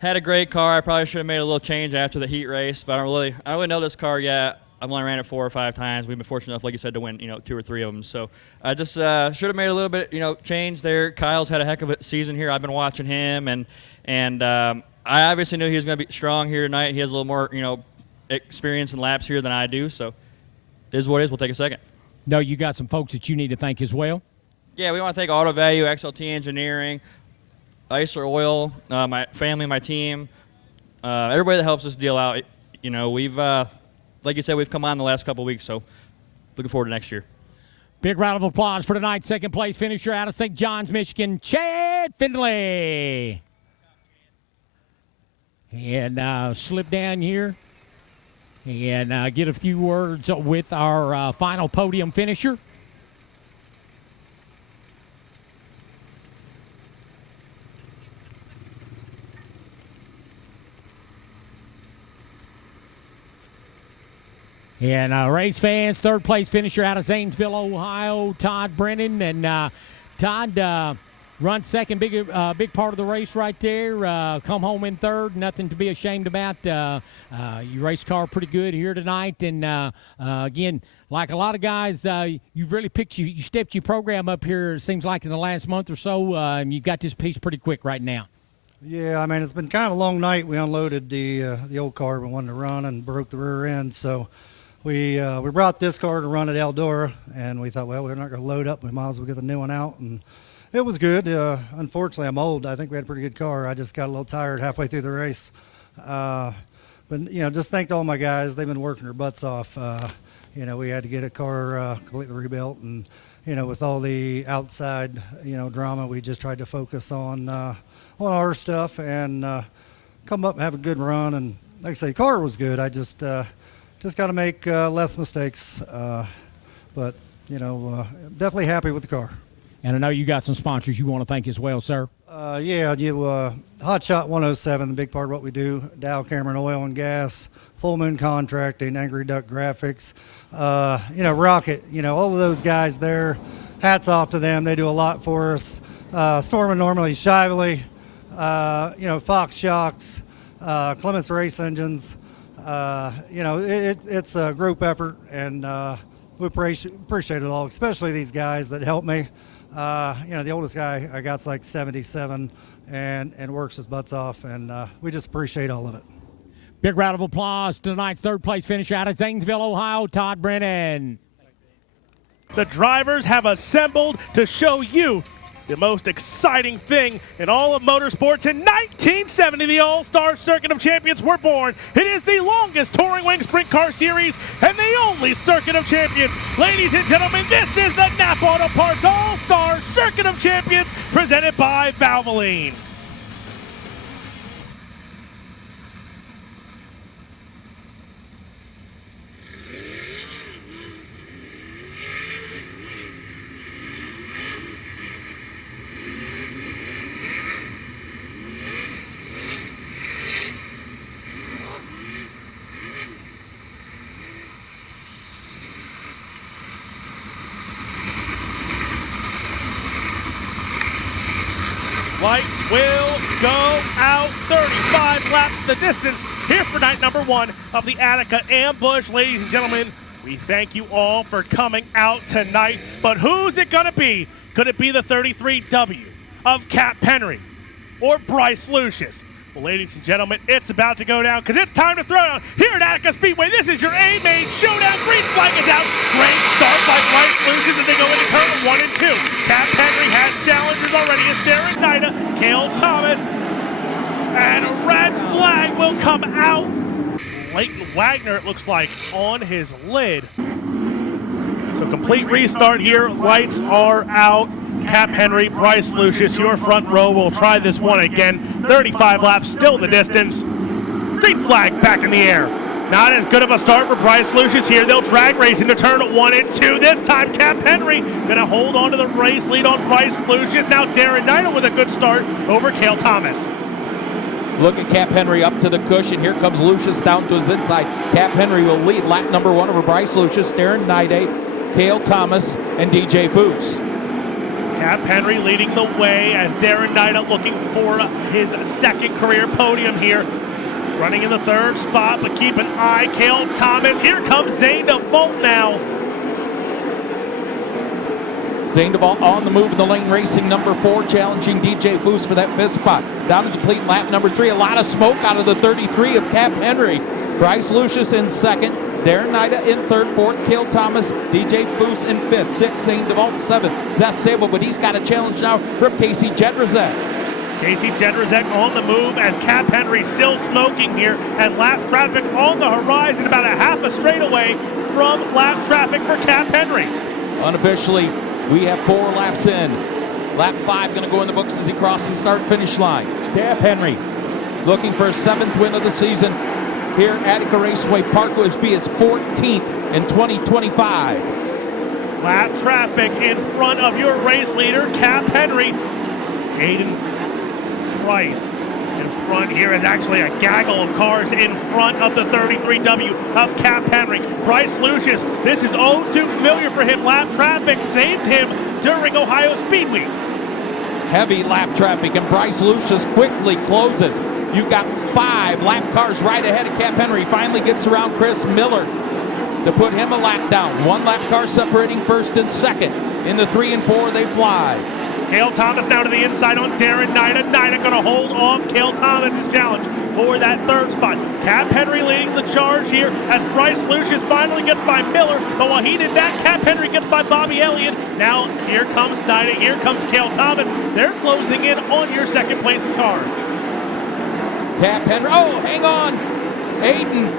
had a great car. I probably should have made a little change after the heat race, but I don't really know this car yet. I've only ran it 4 or 5 times. We've been fortunate enough, like you said, to win 2 or 3 of them. So I just should have made a little bit change there. Kyle's had a heck of a season here. I've been watching him, and I obviously knew he was going to be strong here tonight. He has a little more experience in laps here than I do. So it is what it is. We'll take a second. No, you got some folks that you need to thank as well. Yeah, we want to thank Auto Value, XLT Engineering, Icer Oil, my family, my team, everybody that helps us deal out. We've, like you said, we've come on the last couple of weeks, so looking forward to next year. Big round of applause for tonight's second place finisher out of St. John's, Michigan, Chad Finley. And slip down here and get a few words with our final podium finisher. And race fans, third place finisher out of Zanesville, Ohio, Todd Brennan. And Todd runs second, big part of the race right there. Come home in third, nothing to be ashamed about. You race car pretty good here tonight. And again, like a lot of guys, you really you stepped your program up here, it seems like in the last month or so. And you got this piece pretty quick right now. Yeah, I mean, it's been kind of a long night. We unloaded the old car we wanted to run and broke the rear end, so we brought this car to run at Eldora, and we thought, well, we're not going to load up. We might as well get the new one out, and it was good. Unfortunately, I'm old. I think we had a pretty good car. I just got a little tired halfway through the race. But, just thanked all my guys. They've been working their butts off. We had to get a car completely rebuilt, and, with all the outside, drama, we just tried to focus on our stuff and come up and have a good run. And like I say, the car was good. I just got to make less mistakes. But, definitely happy with the car. And I know you got some sponsors you want to thank as well, sir. Hot Shot 107, the big part of what we do, Dow Cameron Oil and Gas, Full Moon Contracting, Angry Duck Graphics, Rocket, all of those guys there, hats off to them. They do a lot for us. Storm and Normally Shively, Fox Shocks, Clements Race Engines. It's a group effort, and we appreciate it all, especially these guys that help me. The oldest guy I got's like 77 and works his butts off, and we just appreciate all of it. Big round of applause to tonight's third place finisher out of Zanesville, Ohio, Todd Brennan. The drivers have assembled to show you the most exciting thing in all of motorsports. In 1970, the All-Star Circuit of Champions were born. It is the longest Touring Wing Sprint Car Series and the only Circuit of Champions. Ladies and gentlemen, this is the Napa Auto Parts All-Star Circuit of Champions presented by Valvoline. Lights will go out. 35 laps the distance here for night number 1 of the Attica Ambush. Ladies and gentlemen, we thank you all for coming out tonight. But who's it going to be? Could it be the 33W of Cap Henry or Bryce Lucius? Well, ladies and gentlemen, it's about to go down because it's time to throw down here at Attica Speedway. This is your A-Main Showdown. Green flag is out. Great start by Bryce Lucius as they go into turn 1 and 2. Cap Henry has challengers already. It's Darren Nida, Cale Thomas, and a red flag will come out. Leighton Wagner, it looks like, on his lid. So complete restart here. Lights are out. Cap Henry, Bryce Lucius, your front row will try this one again. 35 laps, still the distance. Green flag back in the air. Not as good of a start for Bryce Lucius here. They'll drag race into turn 1 and 2. This time, Cap Henry gonna hold on to the race lead on Bryce Lucius. Now Darren Nida with a good start over Cale Thomas. Look at Cap Henry up to the cushion. Here comes Lucius down to his inside. Cap Henry will lead lap number 1 over Bryce Lucius, Darren Nida, Cale Thomas, and DJ Foose. Cap Henry leading the way as Darren Nida looking for his second career podium here. Running in the 3rd spot, but keep an eye. Cale Thomas. Here comes Zane DeVault now. Zane DeVault on the move in the lane, racing number 4, challenging DJ Foose for that 5th spot. Down to complete lap number 3. A lot of smoke out of the 33 of Cap Henry. Bryce Lucius in 2nd. Darren Nida in 3rd, 4th, Cale Thomas, DJ Foose in 5th, 6th, Zane DeVault 7th, Zeth Sable, but he's got a challenge now from Casey Jedrzak. Casey Jedrzak on the move as Cap Henry still smoking here, and lap traffic on the horizon, about a half a straightaway from lap traffic for Cap Henry. Unofficially, we have 4 laps in. Lap 5 going to go in the books as he crosses the start-finish line. Cap Henry looking for his 7th win of the season here at Attica Raceway Park, which will be his 14th in 2025. Lap traffic in front of your race leader, Cap Henry. Aiden Price in front here is actually a gaggle of cars in front of the 33W of Cap Henry. Bryce Lucius, this is all too familiar for him. Lap traffic saved him during Ohio Speed Week. Heavy lap traffic, and Bryce Lucius quickly closes. You've got 5 lap cars right ahead of Cap Henry. Finally gets around Chris Miller to put him a lap down. 1 lap car separating 1st and 2nd. In the 3 and 4, they fly. Cale Thomas now to the inside on Darren Nida. Nida going to hold off Cale Thomas's challenge for that 3rd spot. Cap Henry leading the charge here as Bryce Lucius finally gets by Miller. But while he did that, Cap Henry gets by Bobby Elliott. Now here comes Nida, here comes Cale Thomas. They're closing in on your 2nd place car. Cap Henry, oh, hang on. Aiden,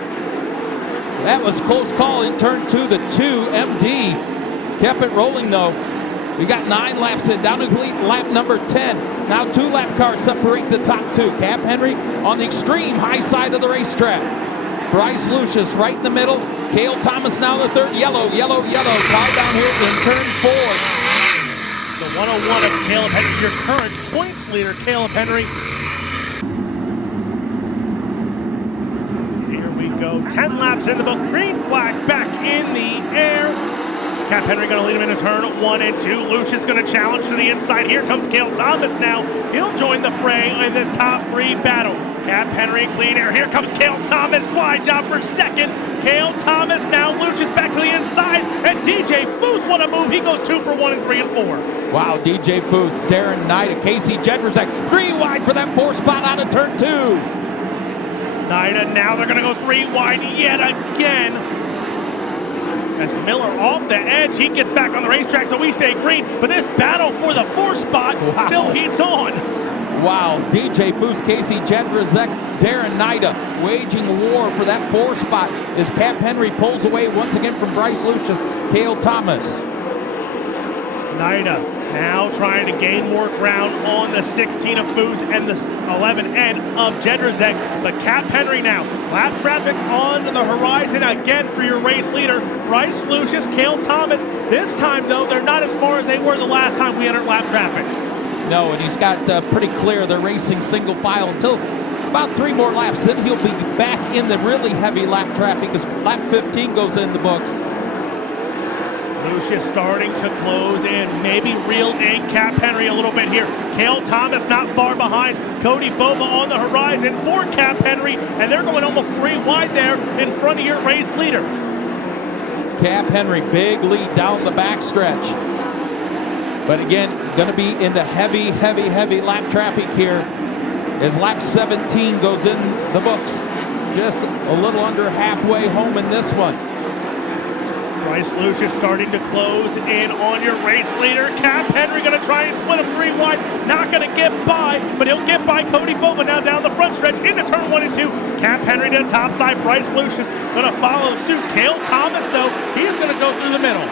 that was close call in turn 2. The 2 MD kept it rolling though. We got 9 laps in, down to complete lap number 10. Now 2 lap cars separate the top 2. Cap Henry on the extreme high side of the racetrack. Bryce Lucius right in the middle. Cale Thomas now the 3rd. Yellow, yellow, yellow. Car down here in turn 4. The 101 of Caleb Henry, your current points leader, Caleb Henry. Here we go, 10 laps in the book. Green flag back in the air. Cap Henry going to lead him into turn 1 and 2. Lucius going to challenge to the inside. Here comes Cale Thomas now. He'll join the fray in this top 3 battle. Cap Henry clean air. Here comes Cale Thomas. Slide job for 2nd. Cale Thomas now. Lucius back to the inside. And DJ Foose, what a move. He goes 2 for 1 and 3 and 4. Wow, DJ Foose, Darren Nida, Casey Jedrzak, 3 wide for that 4th spot out of turn 2. Nida now they're going to go 3 wide yet again. As Miller off the edge, he gets back on the racetrack, so we stay green. But this battle for the 4th spot still heats on. Wow, DJ Foose, Casey Jedrzak, Darren Nida waging war for that 4th spot as Cap Henry pulls away once again from Bryce Lucius, Cale Thomas. Nida now trying to gain more ground on the 16 of Foose and the 11 N of Jedrzak. But Cap Henry now, lap traffic on the horizon again for your race leader, Bryce Lucius, Cale Thomas. This time, though, they're not as far as they were the last time we entered lap traffic. No, and he's got pretty clear. They're racing single file until about 3 more laps. Then he'll be back in the really heavy lap traffic as lap 15 goes in the books. Lucius starting to close in, maybe reeled in Cap Henry a little bit here. Cale Thomas not far behind. Cody Bova on the horizon for Cap Henry, and they're going almost 3 wide there in front of your race leader. Cap Henry, big lead down the backstretch. But again, going to be in the heavy, heavy, heavy lap traffic here as lap 17 goes in the books. Just a little under halfway home in this one. Bryce Lucius starting to close in on your race leader. Cap Henry going to try and split him 3 wide. Not going to get by, but he'll get by Cody Bova now down the front stretch into turn 1 and 2. Cap Henry to the top side. Bryce Lucius going to follow suit. Cale Thomas, though, he is going to go through the middle.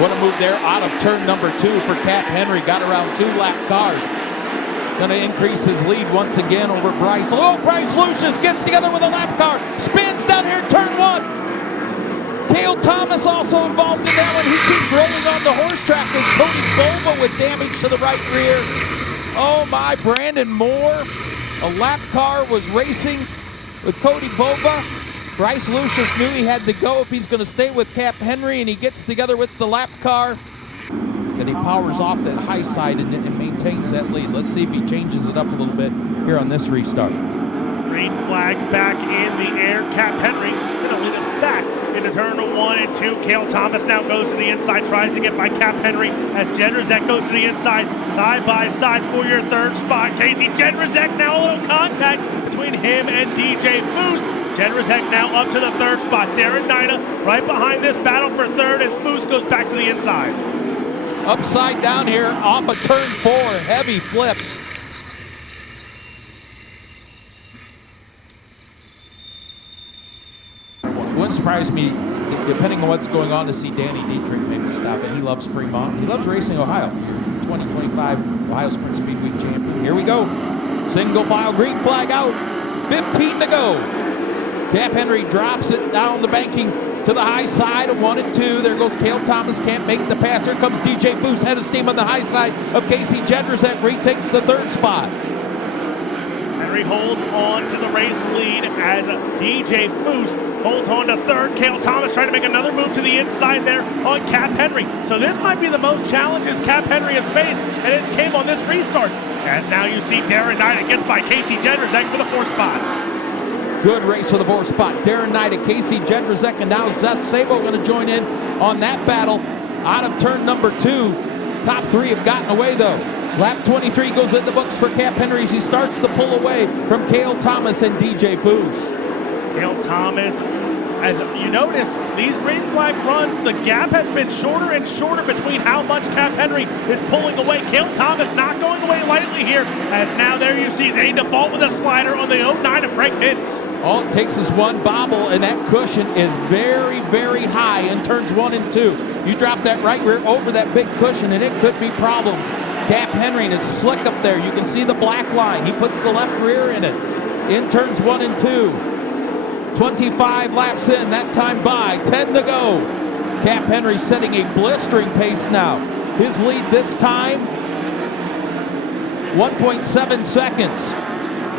What a move there out of turn number 2 for Cap Henry. Got around 2 lap cars. Going to increase his lead once again over Bryce. Oh, Bryce Lucius gets together with a lap car. Spins down here in turn 1. Cale Thomas also involved in that one. He keeps rolling on the horse track as Cody Bova with damage to the right rear. Oh my, Brandon Moore. A lap car was racing with Cody Bova. Bryce Lucius knew he had to go if he's going to stay with Cap Henry, and he gets together with the lap car. And he powers off that high side and maintains that lead. Let's see if he changes it up a little bit here on this restart. Green flag back in the air. Cap Henry going to lead us back into turn 1 and 2. Cale Thomas now goes to the inside, tries to get by Cap Henry as Jedrzak goes to the inside, side by side for your third spot. Casey Jedrzak now a little contact between him and DJ Foose. Jedrzak now up to the third spot. Darren Nida right behind this battle for third as Foose goes back to the inside. Upside down here off of turn 4, heavy flip. Wouldn't surprise me, depending on what's going on, to see Danny Dietrich maybe stop it. He loves Fremont. He loves racing Ohio. 2025 Ohio Sprint Speed Week champion. Here we go. Single file, green flag out. 15 to go. Cap Henry drops it down the banking to the high side of 1 and 2. There goes Cale Thomas, can't make the pass. Here comes DJ Foose, head of steam on the high side of Casey Jedrzak, retakes the third spot. Henry holds on to the race lead as DJ Foose holds on to third. Cale Thomas trying to make another move to the inside there on Cap Henry. So this might be the most challenges Cap Henry has faced, and it's came on this restart. As now you see Darren Knight gets by Casey Jedrzak for the 4th spot. Good race for the 4th spot. Darren Knight, Casey Jedrzak, and now Seth Sabo going to join in on that battle out of turn number 2. Top 3 have gotten away though. Lap 23 goes in the books for Cap Henry as he starts to pull away from Cale Thomas and DJ Foose. Cale Thomas, as you notice, these green flag runs, the gap has been shorter and shorter between how much Cap Henry is pulling away. Cale Thomas not going away lightly here, as now there you see Zane DeVault with a slider on the 09 of Greg Mintz. All it takes is one bobble, and that cushion is very, very high in turns 1 and 2. You drop that right rear over that big cushion, and it could be problems. Cap Henry is slick up there. You can see the black line. He puts the left rear in it in turns 1 and 2. 25 laps in, that time by, 10 to go. Cap Henry setting a blistering pace now. His lead this time, 1.7 seconds.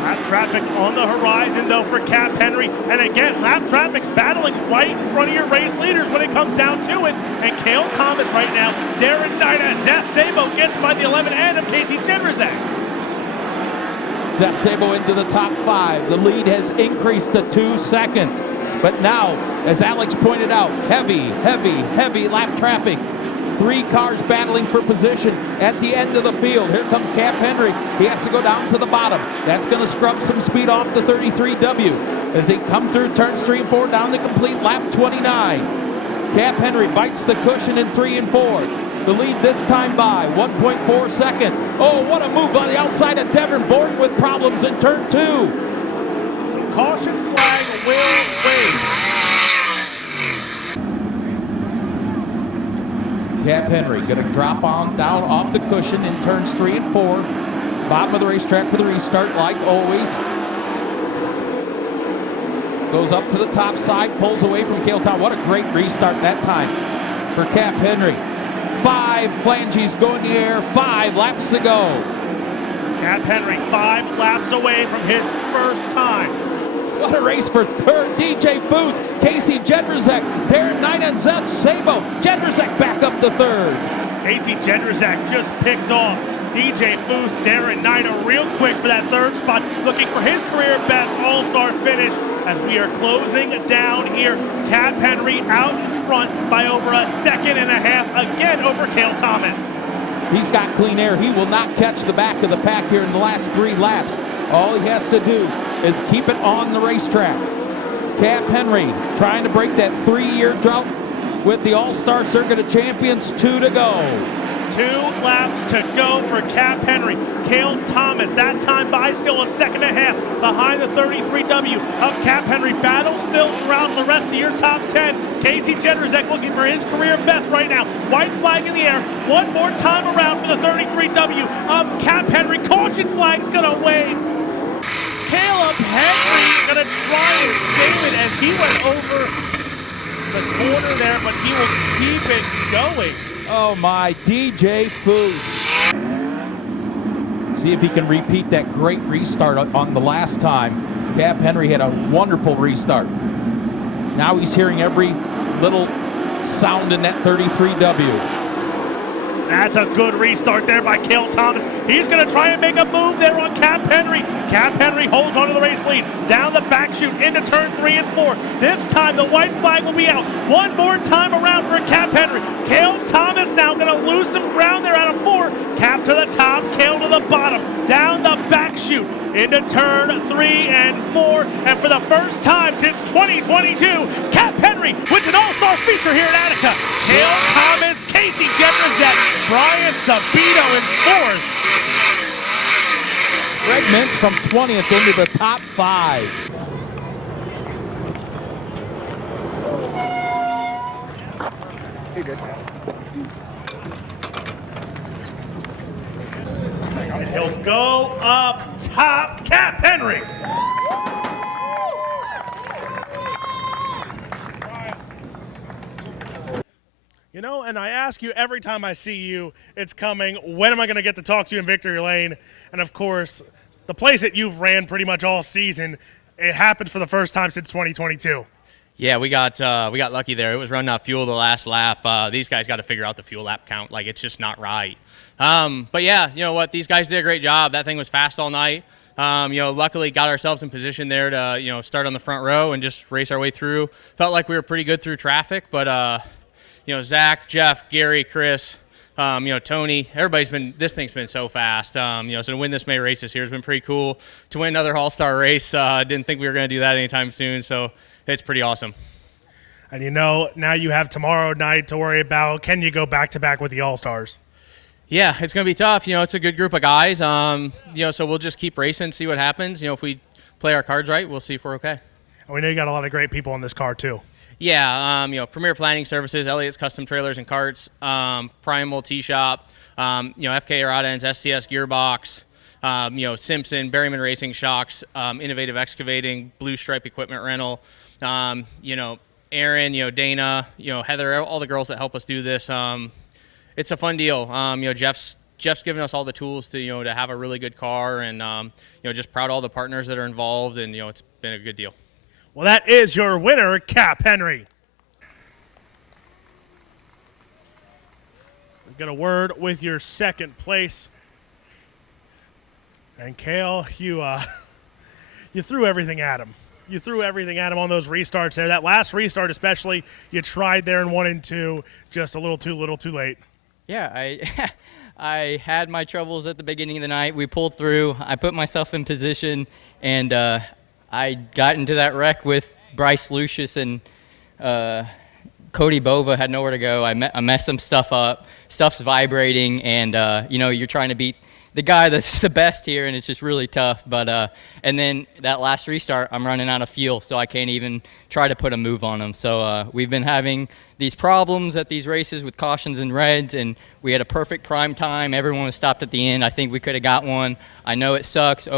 Lap traffic on the horizon, though, for Cap Henry. And again, lap traffic's battling right in front of your race leaders when it comes down to it. And Cale Thomas right now, Darren Knight, as Zeth Sabo gets by the 11 end of Casey Jedrzak. Zeth Sabo into the top 5. The lead has increased to 2 seconds. But now, as Alex pointed out, heavy lap traffic. 3 cars battling for position at the end of the field. Here comes Cap Henry. He has to go down to the bottom. That's going to scrub some speed off the 33W as they come through turns 3 and 4 down the complete lap 29. Cap Henry bites the cushion in 3 and 4. The lead this time by 1.4 seconds. Oh, what a move on the outside of Devin Borg with problems in turn 2. So caution flag will wave. Cap Henry going to drop on down off the cushion in turns 3 and 4. Bottom of the racetrack for the restart, like always. Goes up to the top side, pulls away from Cale Thomas. What a great restart that time for Cap Henry. 5 flanges go in the air, 5 laps to go. Cap Henry 5 laps away from his first time. What a race for third. DJ Foose, Casey Jedrzak, Darren Knight, and Zeth Sabo. Jedrzak back up to third. Casey Jedrzak just picked off DJ Foose, Darren Knight real quick for that third spot, looking for his career best all-star finish as we are closing down here. Cap Henry out in front by over a second and a half, again over Cale Thomas. He's got clean air. He will not catch the back of the pack here in the last 3 laps. All he has to do is keep it on the racetrack. Cap Henry trying to break that 3-year drought with the All-Star Circuit of Champions. 2 to go. 2 laps to go for Cap Henry. Cale Thomas, that time by still a second and a half behind the 33W of Cap Henry. Battle still throughout the rest of your top 10. Casey Jedrzejczyk looking for his career best right now. White flag in the air. One more time around for the 33W of Cap Henry. Caution flag's going to wave. Caleb Henry going to try and save it as he went over the corner there, but he will keep it going. Oh my, DJ Foose. See if he can repeat that great restart on the last time. Cap Henry had a wonderful restart. Now he's hearing every little sound in that 33W. That's a good restart there by Cale Thomas. He's going to try and make a move there on Cap Henry. Cap Henry holds onto the race lead. Down the back chute into turn 3 and 4. This time the white flag will be out. One more time around for Cap Henry. Cale Thomas now going to lose some ground there out of 4. Cap to the top, Cale to the bottom. Down the back chute into turn 3 and 4. And for the first time since 2022, Cap Henry wins an all-star feature here at Attica. Cale Thomas, Casey Jedrzejczyk, Brian Sabino in 4th. Greg Mintz from 20th into the top 5. Hey, good. And he'll go up top, Cap Henry. You know, and I ask you every time I see you, it's coming. When am I going to get to talk to you in Victory Lane? And of course, the place that you've ran pretty much all season, it happened for the first time since 2022. Yeah, we got lucky there. It was running out of fuel the last lap. These guys got to figure out the fuel lap count. Like, it's just not right. But yeah, you know what? These guys did a great job. That thing was fast all night. Luckily got ourselves in position there to, start on the front row and just race our way through. Felt like we were pretty good through traffic, but, Zach, Jeff, Gary, Chris, Tony, this thing's been so fast. So to win this May race this year has been pretty cool. To win another All-Star race, didn't think we were going to do that anytime soon, so it's pretty awesome. And now you have tomorrow night to worry about. Can you go back-to-back with the All-Stars? Yeah, it's going to be tough. It's a good group of guys. So we'll just keep racing, see what happens. If we play our cards right, we'll see if we're okay. And we know you got a lot of great people in this car, too. Yeah, Premier Planning Services, Elliott's Custom Trailers and Carts, Primal T-Shop, FK Rod Ends, STS Gearbox, Simpson, Berryman Racing Shocks, Innovative Excavating, Blue Stripe Equipment Rental, Aaron, Dana, Heather, all the girls that help us do this. It's a fun deal. Jeff's given us all the tools to to have a really good car, and just proud of all the partners that are involved, and it's been a good deal. Well, that is your winner, Cap Henry. We'll get a word with your second place. And Cale, you threw everything at him. You threw everything at him on those restarts there. That last restart especially, you tried there in 1 and 2, just a little too late. Yeah, I had my troubles at the beginning of the night. We pulled through. I put myself in position, and I got into that wreck with Bryce Lucius and Cody Bova. Had nowhere to go. I messed some stuff up. Stuff's vibrating, and you're trying to beat the guy that's the best here, and it's just really tough. But and then that last restart, I'm running out of fuel, so I can't even try to put a move on him. So we've been having these problems at these races with cautions and reds, and we had a perfect prime time. Everyone was stopped at the end. I think we could have got one. I know it sucks.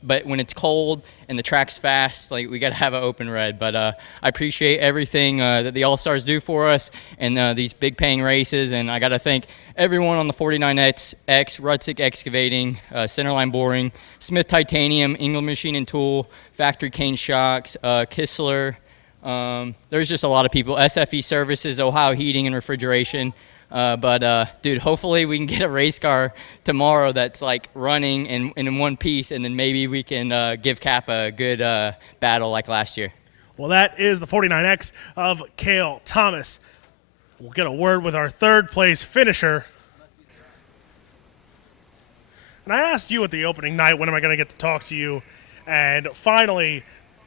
But when it's cold and the track's fast, we got to have an open red. But I appreciate everything that the All-Stars do for us and these big paying races. And I got to thank everyone on the 49X, Rudsick Excavating, Centerline Boring, Smith Titanium, England Machine and Tool, Factory Cane Shocks, Kistler. There's just a lot of people. SFE Services, Ohio Heating and Refrigeration. Dude, hopefully we can get a race car tomorrow that's running in one piece, and then maybe we can give Cap a good battle like last year. Well, that is the 49X of Cale Thomas. We'll get a word with our third place finisher. And I asked you at the opening night, when am I going to get to talk to you? And finally,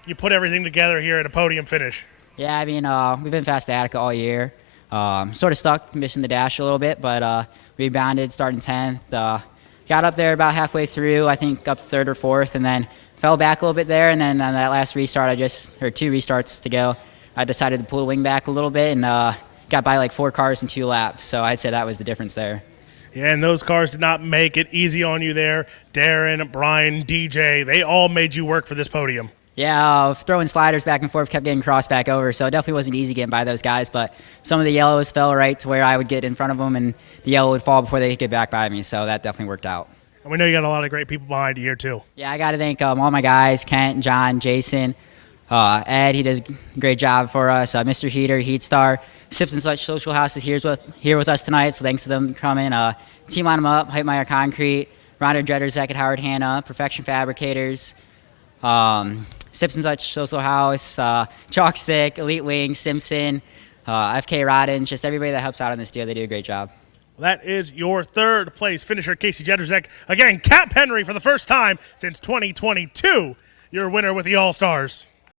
you put everything together here at a podium finish. Yeah, I mean, we've been fast at Attica all year. Sort of stuck missing the dash a little bit, but rebounded starting 10th. Got up there about halfway through, I think up third or fourth, and then fell back a little bit there. And then on that last restart, or 2 restarts to go, I decided to pull the wing back a little bit and got by like 4 cars in 2 laps. So I'd say that was the difference there. Yeah, and those cars did not make it easy on you there. Darren, Brian, DJ, they all made you work for this podium. Yeah, throwing sliders back and forth, kept getting crossed back over, so it definitely wasn't easy getting by those guys, but some of the yellows fell right to where I would get in front of them, and the yellow would fall before they could get back by me, so that definitely worked out. And we know you got a lot of great people behind you here, too. Yeah, I got to thank all my guys, Kent, John, Jason, Ed, he does a great job for us, Mr. Heater, Heat Star, Sips and Such Social House is here with us tonight, so thanks to them for coming. Team On 'em Up, Heitmeyer Concrete, Ronda Dretter, Zach at Howard Hanna, Perfection Fabricators, Sips and Such Social House, Chalk Stick, Elite Wing, Simpson, FK Rodden, just everybody that helps out on this deal. They do a great job. That is your 3rd place finisher, Casey Jedrzejek. Again, Cap Henry for the first time since 2022, your winner with the All-Stars.